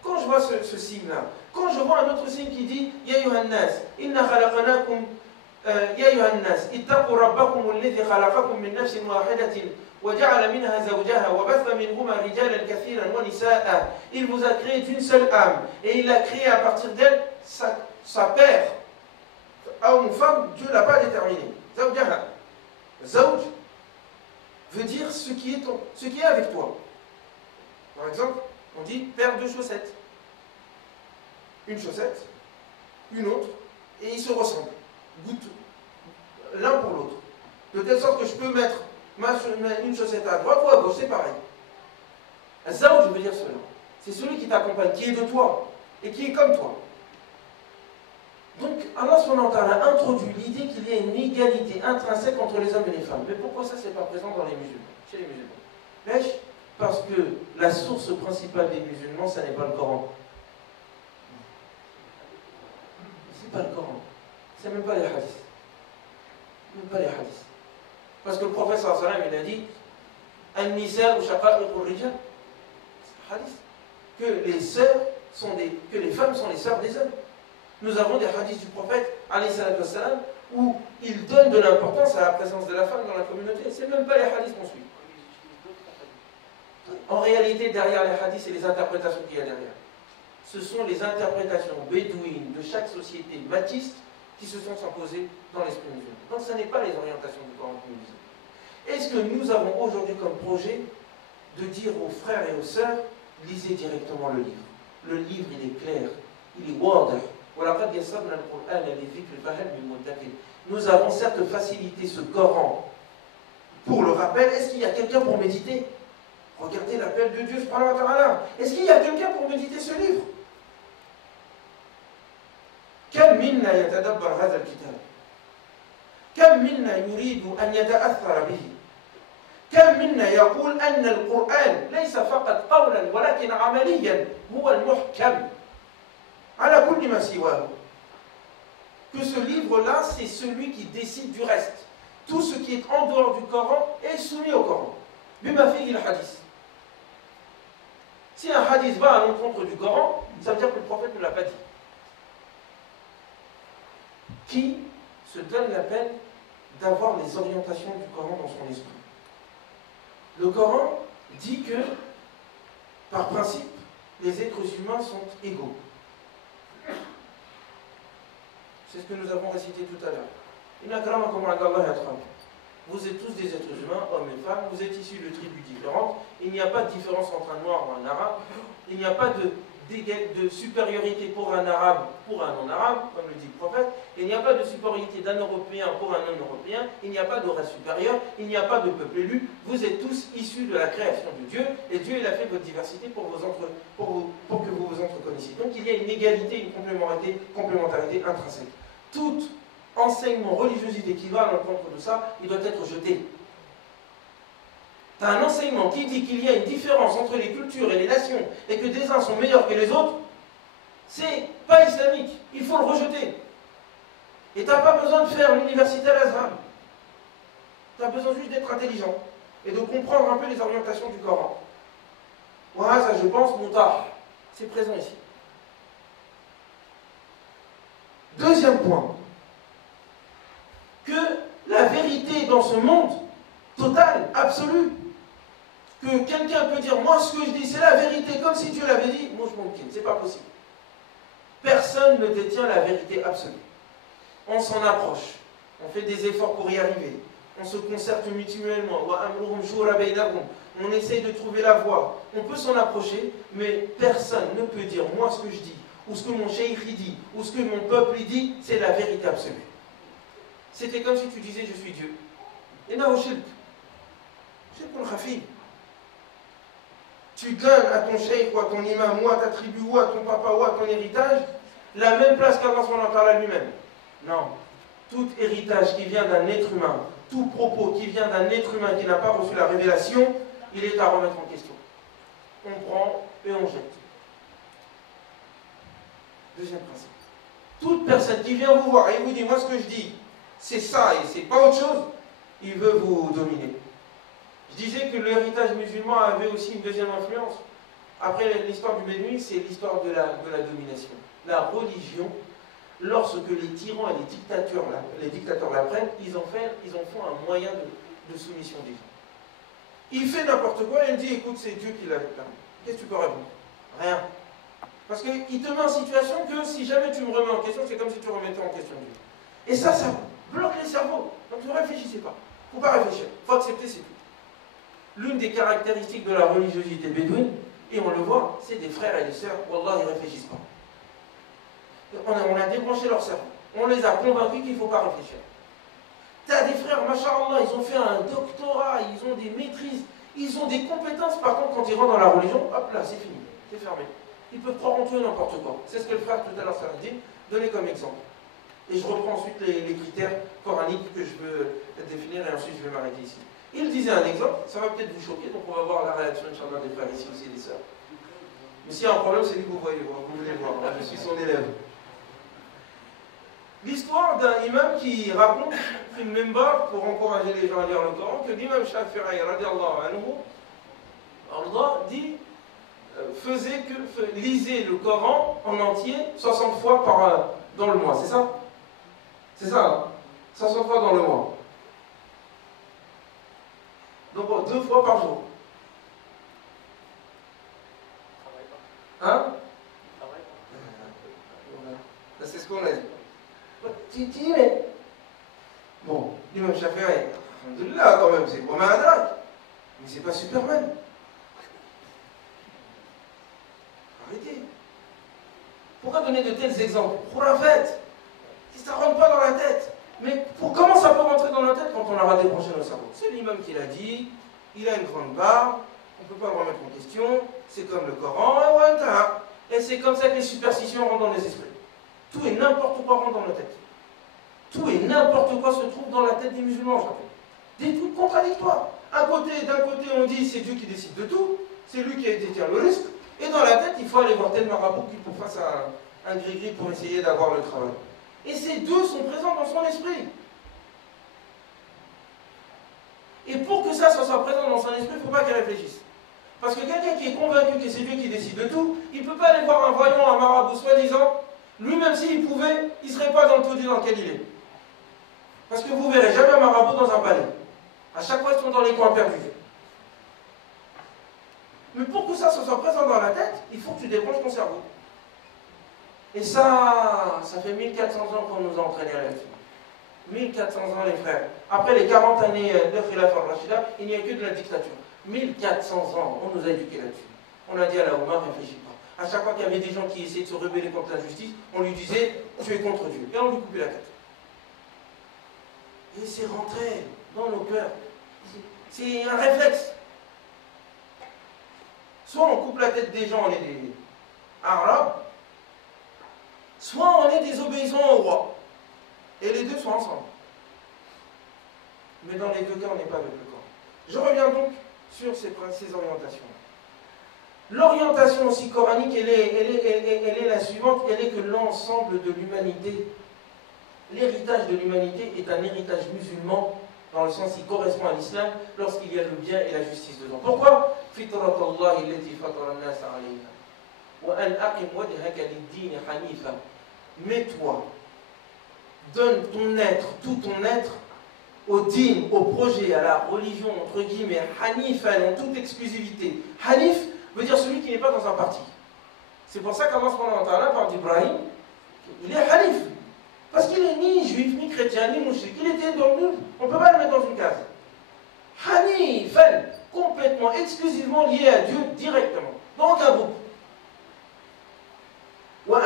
Quand je vois ce signe-là, quand je vois un autre signe qui dit Ya ayyuhan nas, inna khalaqnakum يا أيها الناس اتقوا ربكم الذي خلقكم من نفس واحدة وجعل منها زوجها وبث منهما رجالا كثيرا ونساء. Il vous a créé d'une seule âme et il a créé à partir d'elle sa paire. Homme ou femme, Dieu ne l'a pas déterminé. Zawjaha. Zawj veut dire ce qui est avec toi. Par exemple, on dit paire de chaussettes. Une chaussette, une autre, et ils se ressemblent. Goûtent l'un pour l'autre. De telle sorte que je peux mettre une chaussette à droite ou à gauche, c'est pareil. Zawj, je veux dire cela. C'est celui qui t'accompagne, qui est de toi, et qui est comme toi. Donc, Allah subhanahu wa ta'ala a introduit l'idée qu'il y a une égalité intrinsèque entre les hommes et les femmes. Mais pourquoi ça, c'est pas présent dans les musulmans, chez les musulmans? Parce que la source principale des musulmans, ça n'est pas le Coran. C'est pas le Coran. C'est même pas les hadiths. Même pas les hadiths. Parce que le prophète sallallahu alayhi wa sallam, il a dit An-nisa ou shaqa'iqur rijal. C'est un hadith. Que les femmes sont les sœurs des hommes. Nous avons des hadiths du prophète alayhi salatu wassalam, où il donne de l'importance à la présence de la femme dans la communauté. C'est même pas les hadiths qu'on suit. En réalité, derrière les hadiths, c'est les interprétations qu'il y a derrière. Ce sont les interprétations bédouines de chaque société baptiste qui se sont imposées dans l'esprit musulman. Donc ce n'est pas les orientations du Coran musulman. Est-ce que nous avons aujourd'hui comme projet de dire aux frères et aux sœurs, lisez directement le livre. Le livre, il est clair, il est wadah. Nous avons certes facilité ce Coran pour le rappel. Est-ce qu'il y a quelqu'un pour méditer? Regardez l'appel de Dieu subhanahu wa ta'ala. Est-ce qu'il y a quelqu'un pour méditer ce livre? كم منا يتدبر هذا الكتاب؟ كم منا يريد أن يتأثر به؟ كم منا يقول أن القرآن ليس فقط قولا ولكن عمليا هو المحكم على كل ما سواه. Que ce livre-là, c'est celui qui décide du reste. Tout ce qui est en dehors du Coran est soumis au Coran. بما فيه الحديث. Si un hadith va à l'encontre du Coran, ça veut dire que le prophète ne l'a pas dit. Qui se donne la peine d'avoir les orientations du Coran dans son esprit? Le Coran dit que, par principe, les êtres humains sont égaux. C'est ce que nous avons récité tout à l'heure. Vous êtes tous des êtres humains, hommes et femmes, vous êtes issus de tribus différentes. Il n'y a pas de différence entre un noir ou un arabe. Il n'y a pas de supériorité pour un arabe, pour un non-arabe, comme le dit le prophète. Il n'y a pas de supériorité d'un Européen pour un non-Européen. Il n'y a pas de race supérieure. Il n'y a pas de peuple élu. Vous êtes tous issus de la création de Dieu. Et Dieu, il a fait votre diversité pour que vous vous entreconnaissiez. Donc il y a une égalité, une complémentarité intrinsèque. Tout enseignement, religiosité qui va à l'encontre de ça, il doit être jeté. Tu as un enseignement qui dit qu'il y a une différence entre les cultures et les nations et que des uns sont meilleurs que les autres, c'est pas islamique. Il faut le rejeter. Et tu n'as pas besoin de faire l'université à l'Azhar. Tu as besoin juste d'être intelligent et de comprendre un peu les orientations du Coran. Voilà, ça je pense, Moutah, c'est présent ici. Deuxième point, que la vérité dans ce monde total, absolu, que quelqu'un peut dire, moi ce que je dis c'est la vérité, comme si Dieu l'avait dit, moi je m'en quitte, c'est pas possible. Personne ne détient la vérité absolue. On s'en approche, on fait des efforts pour y arriver, on se concerte mutuellement, on essaye de trouver la voie, on peut s'en approcher, mais personne ne peut dire, moi ce que je dis, ou ce que mon cheikh dit, ou ce que mon peuple dit, c'est la vérité absolue. C'était comme si tu disais je suis Dieu. Et là, au shirk, tu donnes à ton cheikh ou à ton imam ou à ta tribu ou à ton papa ou à ton héritage la même place qu'Allah subhanahu wa ta'ala lui-même. Non. Tout héritage qui vient d'un être humain, tout propos qui vient d'un être humain qui n'a pas reçu la révélation, il est à remettre en question. On prend et on jette. Deuxième principe. Toute personne qui vient vous voir et vous dit, moi ce que je dis, c'est ça et c'est pas autre chose, il veut vous dominer. Je disais que l'héritage musulman avait aussi une deuxième influence. Après l'histoire du bédouin, c'est l'histoire de la domination. La religion lorsque les tyrans et les dictateurs l'apprennent, ils en font un moyen de soumission divine. Il fait n'importe quoi et il dit, écoute, c'est Dieu qui l'a permis. Qu'est-ce que tu peux répondre? Rien. Parce qu'il te met en situation que si jamais tu me remets en question, c'est comme si tu remettais en question Dieu. Et ça bloque les cerveaux. Donc ne réfléchissez pas. Il ne faut pas réfléchir. Il faut accepter, c'est tout. L'une des caractéristiques de la religiosité bédouine, et on le voit, c'est des frères et des sœurs, wallah, ils ne réfléchissent pas. On a débranché leur cerveau. On les a convaincus qu'il ne faut pas réfléchir. Tu as des frères, machallah, ils ont fait un doctorat, ils ont des maîtrises, ils ont des compétences. Par contre, quand ils rentrent dans la religion, hop là, c'est fini, c'est fermé. Ils peuvent croire en tout et n'importe quoi. C'est ce que le frère tout à l'heure ça dit, donné comme exemple. Et je reprends ensuite les critères coraniques que je veux définir et ensuite je vais m'arrêter ici. Il disait un exemple, ça va peut-être vous choquer, donc on va voir la réaction Inch'Allah des frères ici aussi et des sœurs. Mais s'il y a un problème, c'est lui que vous voyez, vous voulez voir, je suis son élève. L'histoire d'un imam qui raconte une membre pour encourager les gens à lire le Coran, que l'imam Shafi'i radiallahu anhu, Allah dit, lisez le Coran en entier 60 fois dans le mois, c'est ça? C'est ça, hein? 60 fois dans le mois. Donc 2 fois par jour. Hein? C'est ce qu'on a dit. Mais bon, l'imam Shafi'i, alhamdoulilah quand même, c'est pas un mais c'est pas Superman. Arrêtez. Pourquoi donner de tels exemples? Pour la fête, si ça ne rentre pas dans la tête. Mais comment ça peut rentrer dans la tête quand on a débranché nos cerveaux? C'est l'imam qui l'a dit, il a une grande barbe, on ne peut pas le remettre en question, c'est comme le Coran, et c'est comme ça que les superstitions rentrent dans les esprits. Tout et n'importe quoi rentre dans la tête. Tout et n'importe quoi se trouve dans la tête des musulmans, des trucs contradictoires. D'un côté, on dit c'est Dieu qui décide de tout, c'est lui qui détient le risque, et dans la tête, il faut aller voir tel marabout qui pour fasse un gris-gris pour essayer d'avoir le travail. Et ces deux sont présents dans son esprit. Et pour que ça soit présent dans son esprit, il ne faut pas qu'il réfléchisse. Parce que quelqu'un qui est convaincu que c'est Dieu qui décide de tout, il ne peut pas aller voir un voyant, un marabout, soi-disant, lui-même s'il pouvait, il ne serait pas dans le taudis dans lequel il est. Parce que vous ne verrez jamais un marabout dans un palais. À chaque fois, ils sont dans les coins perdus. Mais pour que ça soit présent dans la tête, il faut que tu débranches ton cerveau. Et ça fait 1400 ans qu'on nous a entraînés là-dessus. 1400 ans, les frères. Après les 40 années de Khilaf al-Rashida, il n'y a que de la dictature. 1400 ans, on nous a éduqués là-dessus. On a dit à la Oumar, réfléchis pas. À chaque fois qu'il y avait des gens qui essayaient de se rebeller contre la justice, on lui disait, tu es contre Dieu. Et on lui coupait la tête. Et c'est rentré dans nos cœurs. C'est un réflexe. Soit on coupe la tête des gens, on est des arabes, soit on est des obéissants au roi. Et les deux sont ensemble. Mais dans les deux cas, on n'est pas avec le corps. Je reviens donc sur ces orientations. L'orientation aussi coranique, elle est la suivante, elle est que l'ensemble de l'humanité, l'héritage de l'humanité est un héritage musulman, dans le sens qu'il correspond à l'islam, lorsqu'il y a le bien et la justice dedans. Pourquoi? Mets-toi, donne ton être, tout ton être, au din, au projet, à la religion, entre guillemets, hanifan, en toute exclusivité. Hanif veut dire celui qui n'est pas dans un parti. C'est pour ça qu'Allah parle d'Ibrahim, il est hanif. Parce qu'il n'est ni juif, ni chrétien, ni mouchrik. Il était dans le... On ne peut pas le mettre dans une case. Hanifan, complètement, exclusivement lié à Dieu directement. Dans aucun groupe. En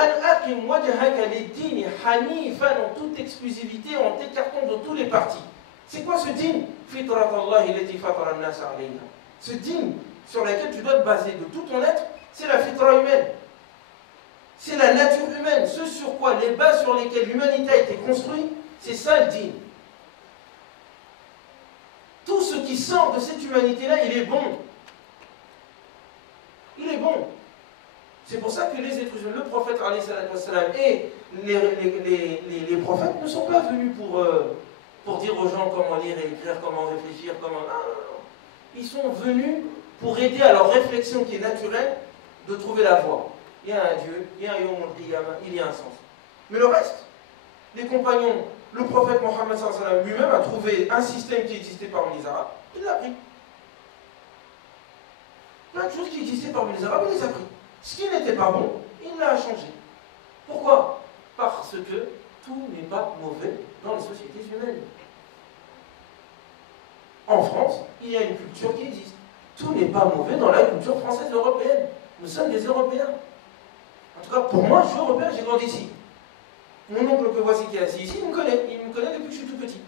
toute exclusivité, en t'écartant de tous les partis. C'est quoi ce din? Ce din sur lequel tu dois te baser de tout ton être, c'est la fitra humaine. C'est la nature humaine. Ce sur quoi, les bases sur lesquelles l'humanité a été construite, c'est ça le din. Tout ce qui sort de cette humanité-là, il est bon. Il est bon. C'est pour ça que les êtres humains, le prophète et les prophètes ne sont pas venus pour dire aux gens comment lire et écrire, comment réfléchir, comment... Non, non, non. Ils sont venus pour aider à leur réflexion qui est naturelle de trouver la voie. Il y a un Dieu, il y a un Yom al-Qiyamah, il y a un sens. Mais le reste, les compagnons, le prophète Mohammed lui-même a trouvé un système qui existait parmi les Arabes, il l'a pris. Plein de choses qui existaient parmi les Arabes, il les a pris. Ce qui n'était pas bon, il l'a changé. Pourquoi? Parce que tout n'est pas mauvais dans les sociétés humaines. En France, il y a une culture qui existe. Tout n'est pas mauvais dans la culture française et européenne. Nous sommes des Européens. En tout cas, pour moi, je suis Européen, j'ai grandi ici. Mon oncle que voici qui est assis ici, il me connaît. Il me connaît depuis que je suis tout petit.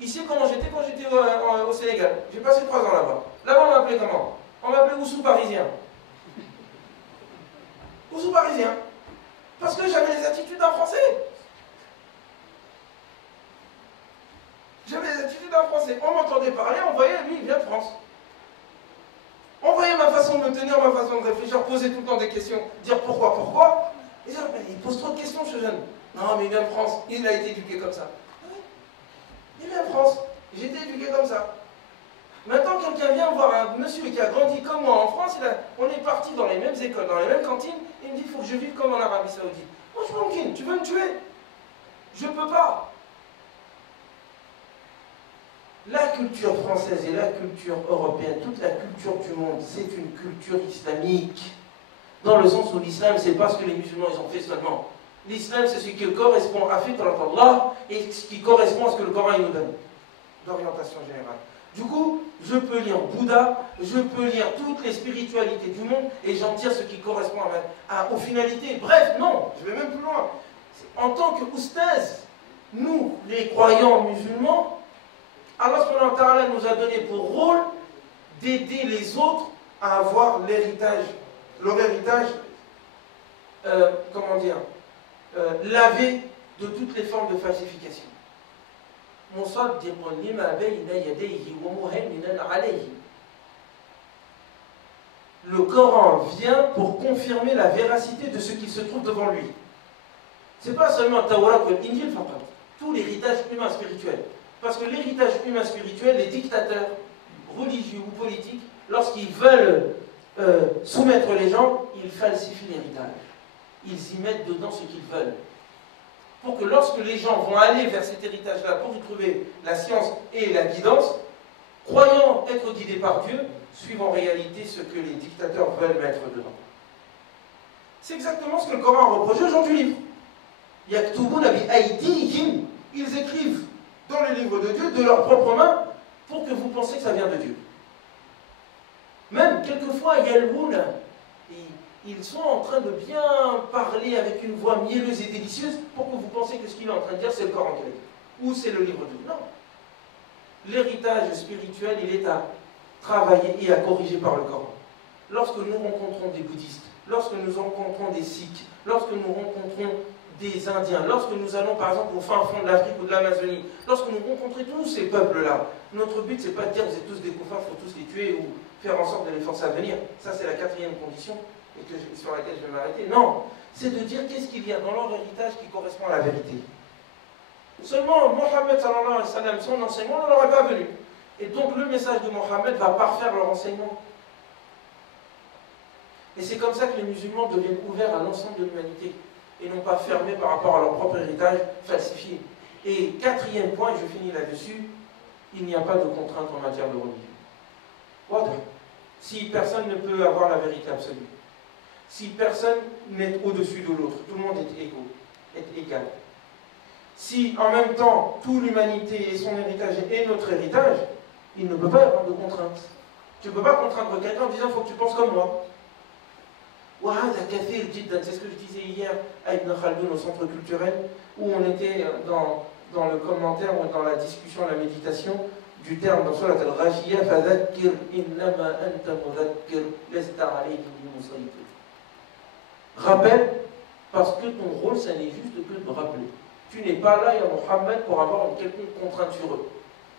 Il sait comment j'étais quand j'étais au Sénégal. J'ai passé 3 ans là-bas. Là-bas, on m'appelait comment? On m'appelait Oussou Parisien. Oussou Parisien. Parce que j'avais les attitudes d'un Français. J'avais les attitudes d'un Français. On m'entendait parler, on voyait, lui, il vient de France. On voyait ma façon de me tenir, ma façon de réfléchir, poser tout le temps des questions, dire pourquoi. Et dire, mais il pose trop de questions, ce jeune. Non, mais il vient de France, il a été éduqué comme ça. Il vient de France, j'ai été éduqué comme ça. Maintenant, quelqu'un vient voir un monsieur qui a grandi comme moi en France, on est parti dans les mêmes écoles, dans les mêmes cantines, et il me dit, il faut que je vive comme en Arabie Saoudite. Moi, je suis tranquille, tu veux me tuer? Je ne peux pas. La culture française et la culture européenne, toute la culture du monde, c'est une culture islamique. Dans le sens où l'islam, c'est pas ce que les musulmans ils ont fait seulement. L'islam, c'est ce qui correspond à Allah et ce qui correspond à ce que le Coran nous donne. D'orientation générale. Du coup, je peux lire Bouddha, je peux lire toutes les spiritualités du monde et j'en tire ce qui correspond aux finalités. Bref, non, je vais même plus loin. En tant que oustaz, nous, les croyants musulmans, Allah subhanahu wa ta'ala nous a donné pour rôle d'aider les autres à avoir l'héritage, leur héritage, lavé de toutes les formes de falsification. Le Coran vient pour confirmer la véracité de ce qui se trouve devant lui. Ce n'est pas seulement Tawrat ou l'Injil, tout l'héritage humain spirituel. Parce que l'héritage humain spirituel, les dictateurs religieux ou politiques, lorsqu'ils veulent soumettre les gens, ils falsifient l'héritage. Ils y mettent dedans ce qu'ils veulent. Pour que lorsque les gens vont aller vers cet héritage-là pour y trouver la science et la guidance, croyant être guidés par Dieu, suivent en réalité ce que les dictateurs veulent mettre dedans. C'est exactement ce que le Coran reproche aux gens du livre. Yaktubuna bi aydihim, ils écrivent dans les livres de Dieu de leurs propres mains pour que vous pensiez que ça vient de Dieu. Même quelquefois, Yalwouna, ils sont en train de bien parler avec une voix mielleuse et délicieuse pour que vous pensiez que ce qu'il est en train de dire, c'est le Coran qu'il a dit. Ou c'est le livre de Dieu. Non. L'héritage spirituel, il est à travailler et à corriger par le Coran. Lorsque nous rencontrons des bouddhistes, lorsque nous rencontrons des sikhs, lorsque nous rencontrons des Indiens, lorsque nous allons par exemple au fin fond de l'Afrique ou de l'Amazonie, lorsque nous rencontrons tous ces peuples-là, notre but c'est pas de dire vous êtes tous des koufars, il faut tous les tuer ou faire en sorte de les forcer à venir. Ça c'est la 4e condition et sur laquelle je vais m'arrêter. Non, c'est de dire qu'est-ce qu'il y a dans leur héritage qui correspond à la vérité. Seulement Mohammed sallallahu alayhi wa sallam, son enseignement ne leur est pas venu. Et donc le message de Mohammed va parfaire leur enseignement. Et c'est comme ça que les musulmans deviennent ouverts à l'ensemble de l'humanité et non pas fermés par rapport à leur propre héritage falsifié. Et 4e point, et je finis là-dessus, il n'y a pas de contrainte en matière de religion. Si personne ne peut avoir la vérité absolue, si personne n'est au-dessus de l'autre, tout le monde est égal. Si en même temps, toute l'humanité et son héritage est notre héritage, il ne peut pas y avoir de contrainte. Tu ne peux pas contraindre quelqu'un en disant il faut que tu penses comme moi. C'est ce que je disais hier à Ibn Khaldoun au centre culturel, où on était dans le commentaire ou dans la discussion, la méditation du terme dans Surat al-Ghashiyah, Fadhakkir innama anta mudhakkir lasta alayhim bimusaytir. Rappelle, parce que ton rôle, ça n'est juste que de rappeler. Tu n'es pas là, ya Muhammad, pour avoir une quelconque contrainte sur eux.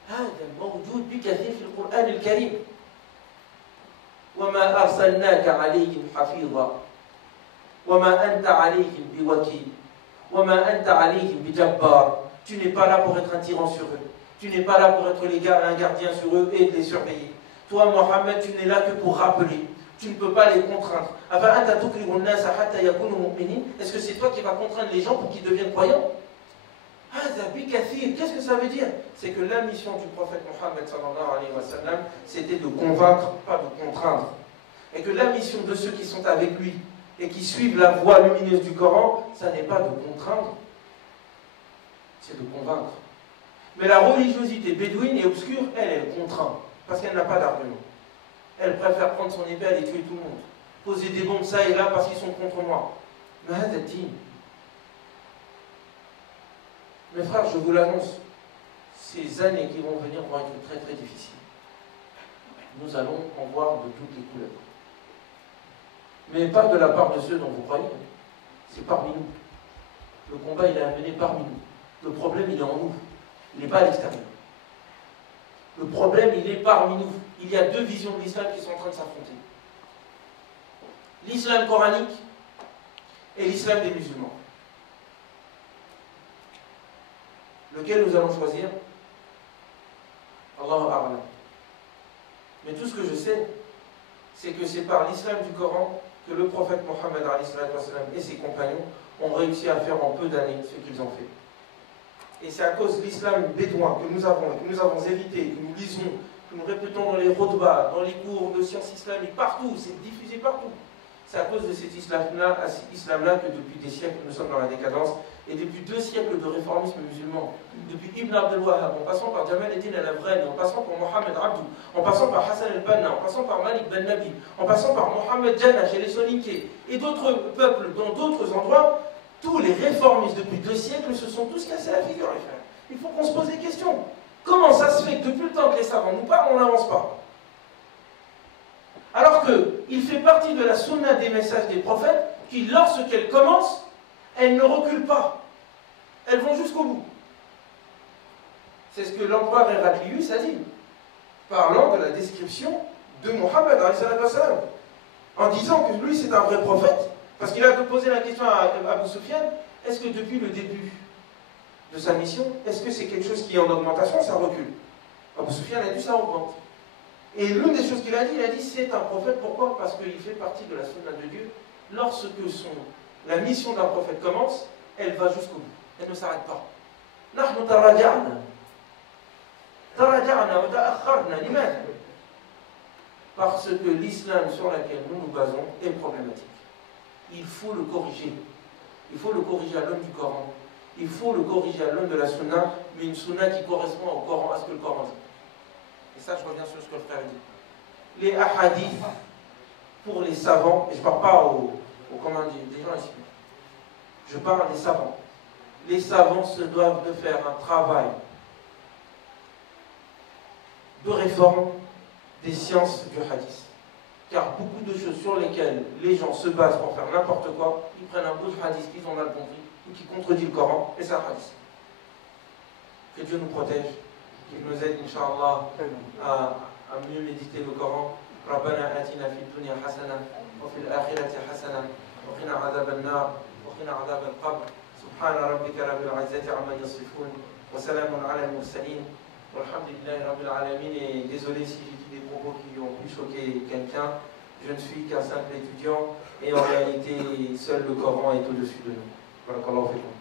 هذا موجود بكثير في القرآن الكريم. وما أرسلناك عليهم حفيظا وما أنت عليهم بوكيل وما أنت عليهم بجبار. Tu n'es pas là pour être un tyran sur eux. Tu n'es pas là pour être un gardien sur eux et de les surveiller. Toi, Mohammed, tu n'es là que pour rappeler. Tu ne peux pas les contraindre. Est-ce que c'est toi qui vas contraindre les gens pour qu'ils deviennent croyants? Qu'est-ce que ça veut dire? C'est que la mission du prophète Mohammed sallallahu alayhi wa sallam, c'était de convaincre, pas de contraindre. Et que la mission de ceux qui sont avec lui et qui suivent la voie lumineuse du Coran, ça n'est pas de contraindre, c'est de convaincre. Mais la religiosité bédouine et obscure, elle contraint, parce qu'elle n'a pas d'argument. Elle préfère prendre son épée et tuer tout le monde. Poser des bombes ça et là parce qu'ils sont contre moi. Mais mes frères, je vous l'annonce, ces années qui vont venir vont être très très difficiles. Nous allons en voir de toutes les couleurs. Mais pas de la part de ceux dont vous croyez. C'est parmi nous. Le combat, il est amené parmi nous. Le problème, il est en nous. Il n'est pas à l'extérieur. Le problème, il est parmi nous. Il y a deux visions de l'islam qui sont en train de s'affronter. L'islam coranique et l'islam des musulmans. Lequel nous allons choisir? Allahu a'lam. Mais tout ce que je sais, c'est que c'est par l'islam du Coran que le prophète Mohammed et ses compagnons ont réussi à faire en peu d'années ce qu'ils ont fait. Et c'est à cause de l'islam bédouin que nous avons hérité, que nous lisons, que nous répétons dans les khutbahs, dans les cours de sciences islamiques, partout, c'est diffusé partout. C'est à cause de cet islam-là que depuis des siècles nous sommes dans la décadence, et depuis 2 siècles de réformisme musulman, depuis Ibn Abdel Wahhab, en passant par Jamal Eddin al-Afghani, en passant par Mohamed Abdou, en passant par Hassan al-Banna, en passant par Malik Ben Nabi, en passant par Mohamed Jannah chez les Soninké, et d'autres peuples dans d'autres endroits, tous les réformistes depuis 2 siècles se sont tous cassés la figure, les frères. Il faut qu'on se pose des questions. Comment ça se fait que depuis le temps que les savants nous parlent, on n'avance pas? Alors qu'il fait partie de la sunna des messages des prophètes, qui lorsqu'elles commencent, elles ne reculent pas. Elles vont jusqu'au bout. C'est ce que l'empereur Héraclius a dit, parlant de la description de Mohammed, en disant que lui c'est un vrai prophète, parce qu'il a posé la question à Abu Sufyan, est-ce que depuis le début de sa mission, est-ce que c'est quelque chose qui est en augmentation ou ça recule? Abu Sufyan a dit ça augmente. Et l'une des choses qu'il a dit c'est un prophète. Pourquoi? Parce qu'il fait partie de la sunna de Dieu. Lorsque la mission d'un prophète commence, elle va jusqu'au bout. Elle ne s'arrête pas. Parce que l'islam sur lequel nous nous basons est problématique. Il faut le corriger. Il faut le corriger à l'aune du Coran. Il faut le corriger à l'aune de la sunna, mais une sunna qui correspond au Coran, à ce que le Coran dit. Et ça, je reviens sur ce que le frère dit. Les hadiths, pour les savants, et je ne parle pas des gens ici, je parle des savants. Les savants se doivent de faire un travail de réforme des sciences du hadith. Car beaucoup de choses sur lesquelles les gens se basent pour faire n'importe quoi, ils prennent un bout de hadith qu'ils ont mal compris, ou qui contredit le Coran, et c'est un hadith. Que Dieu nous protège, qu'il nous aide, Inch'Allah, à mieux méditer le Coran. ربنا آتنا في الدنيا حسنة وفي الآخرة حسنة وقنا عذاب النار وقنا عذاب القبر سبحان ربك رب العزة عما يصفون وسلام على المرسلين والحمد لله رب العالمين. Et désolé si j'ai dit des propos qui ont pu choquer quelqu'un, je ne suis qu'un simple étudiant et en réalité seul le Coran est au-dessus de nous. Barakallahu fikum.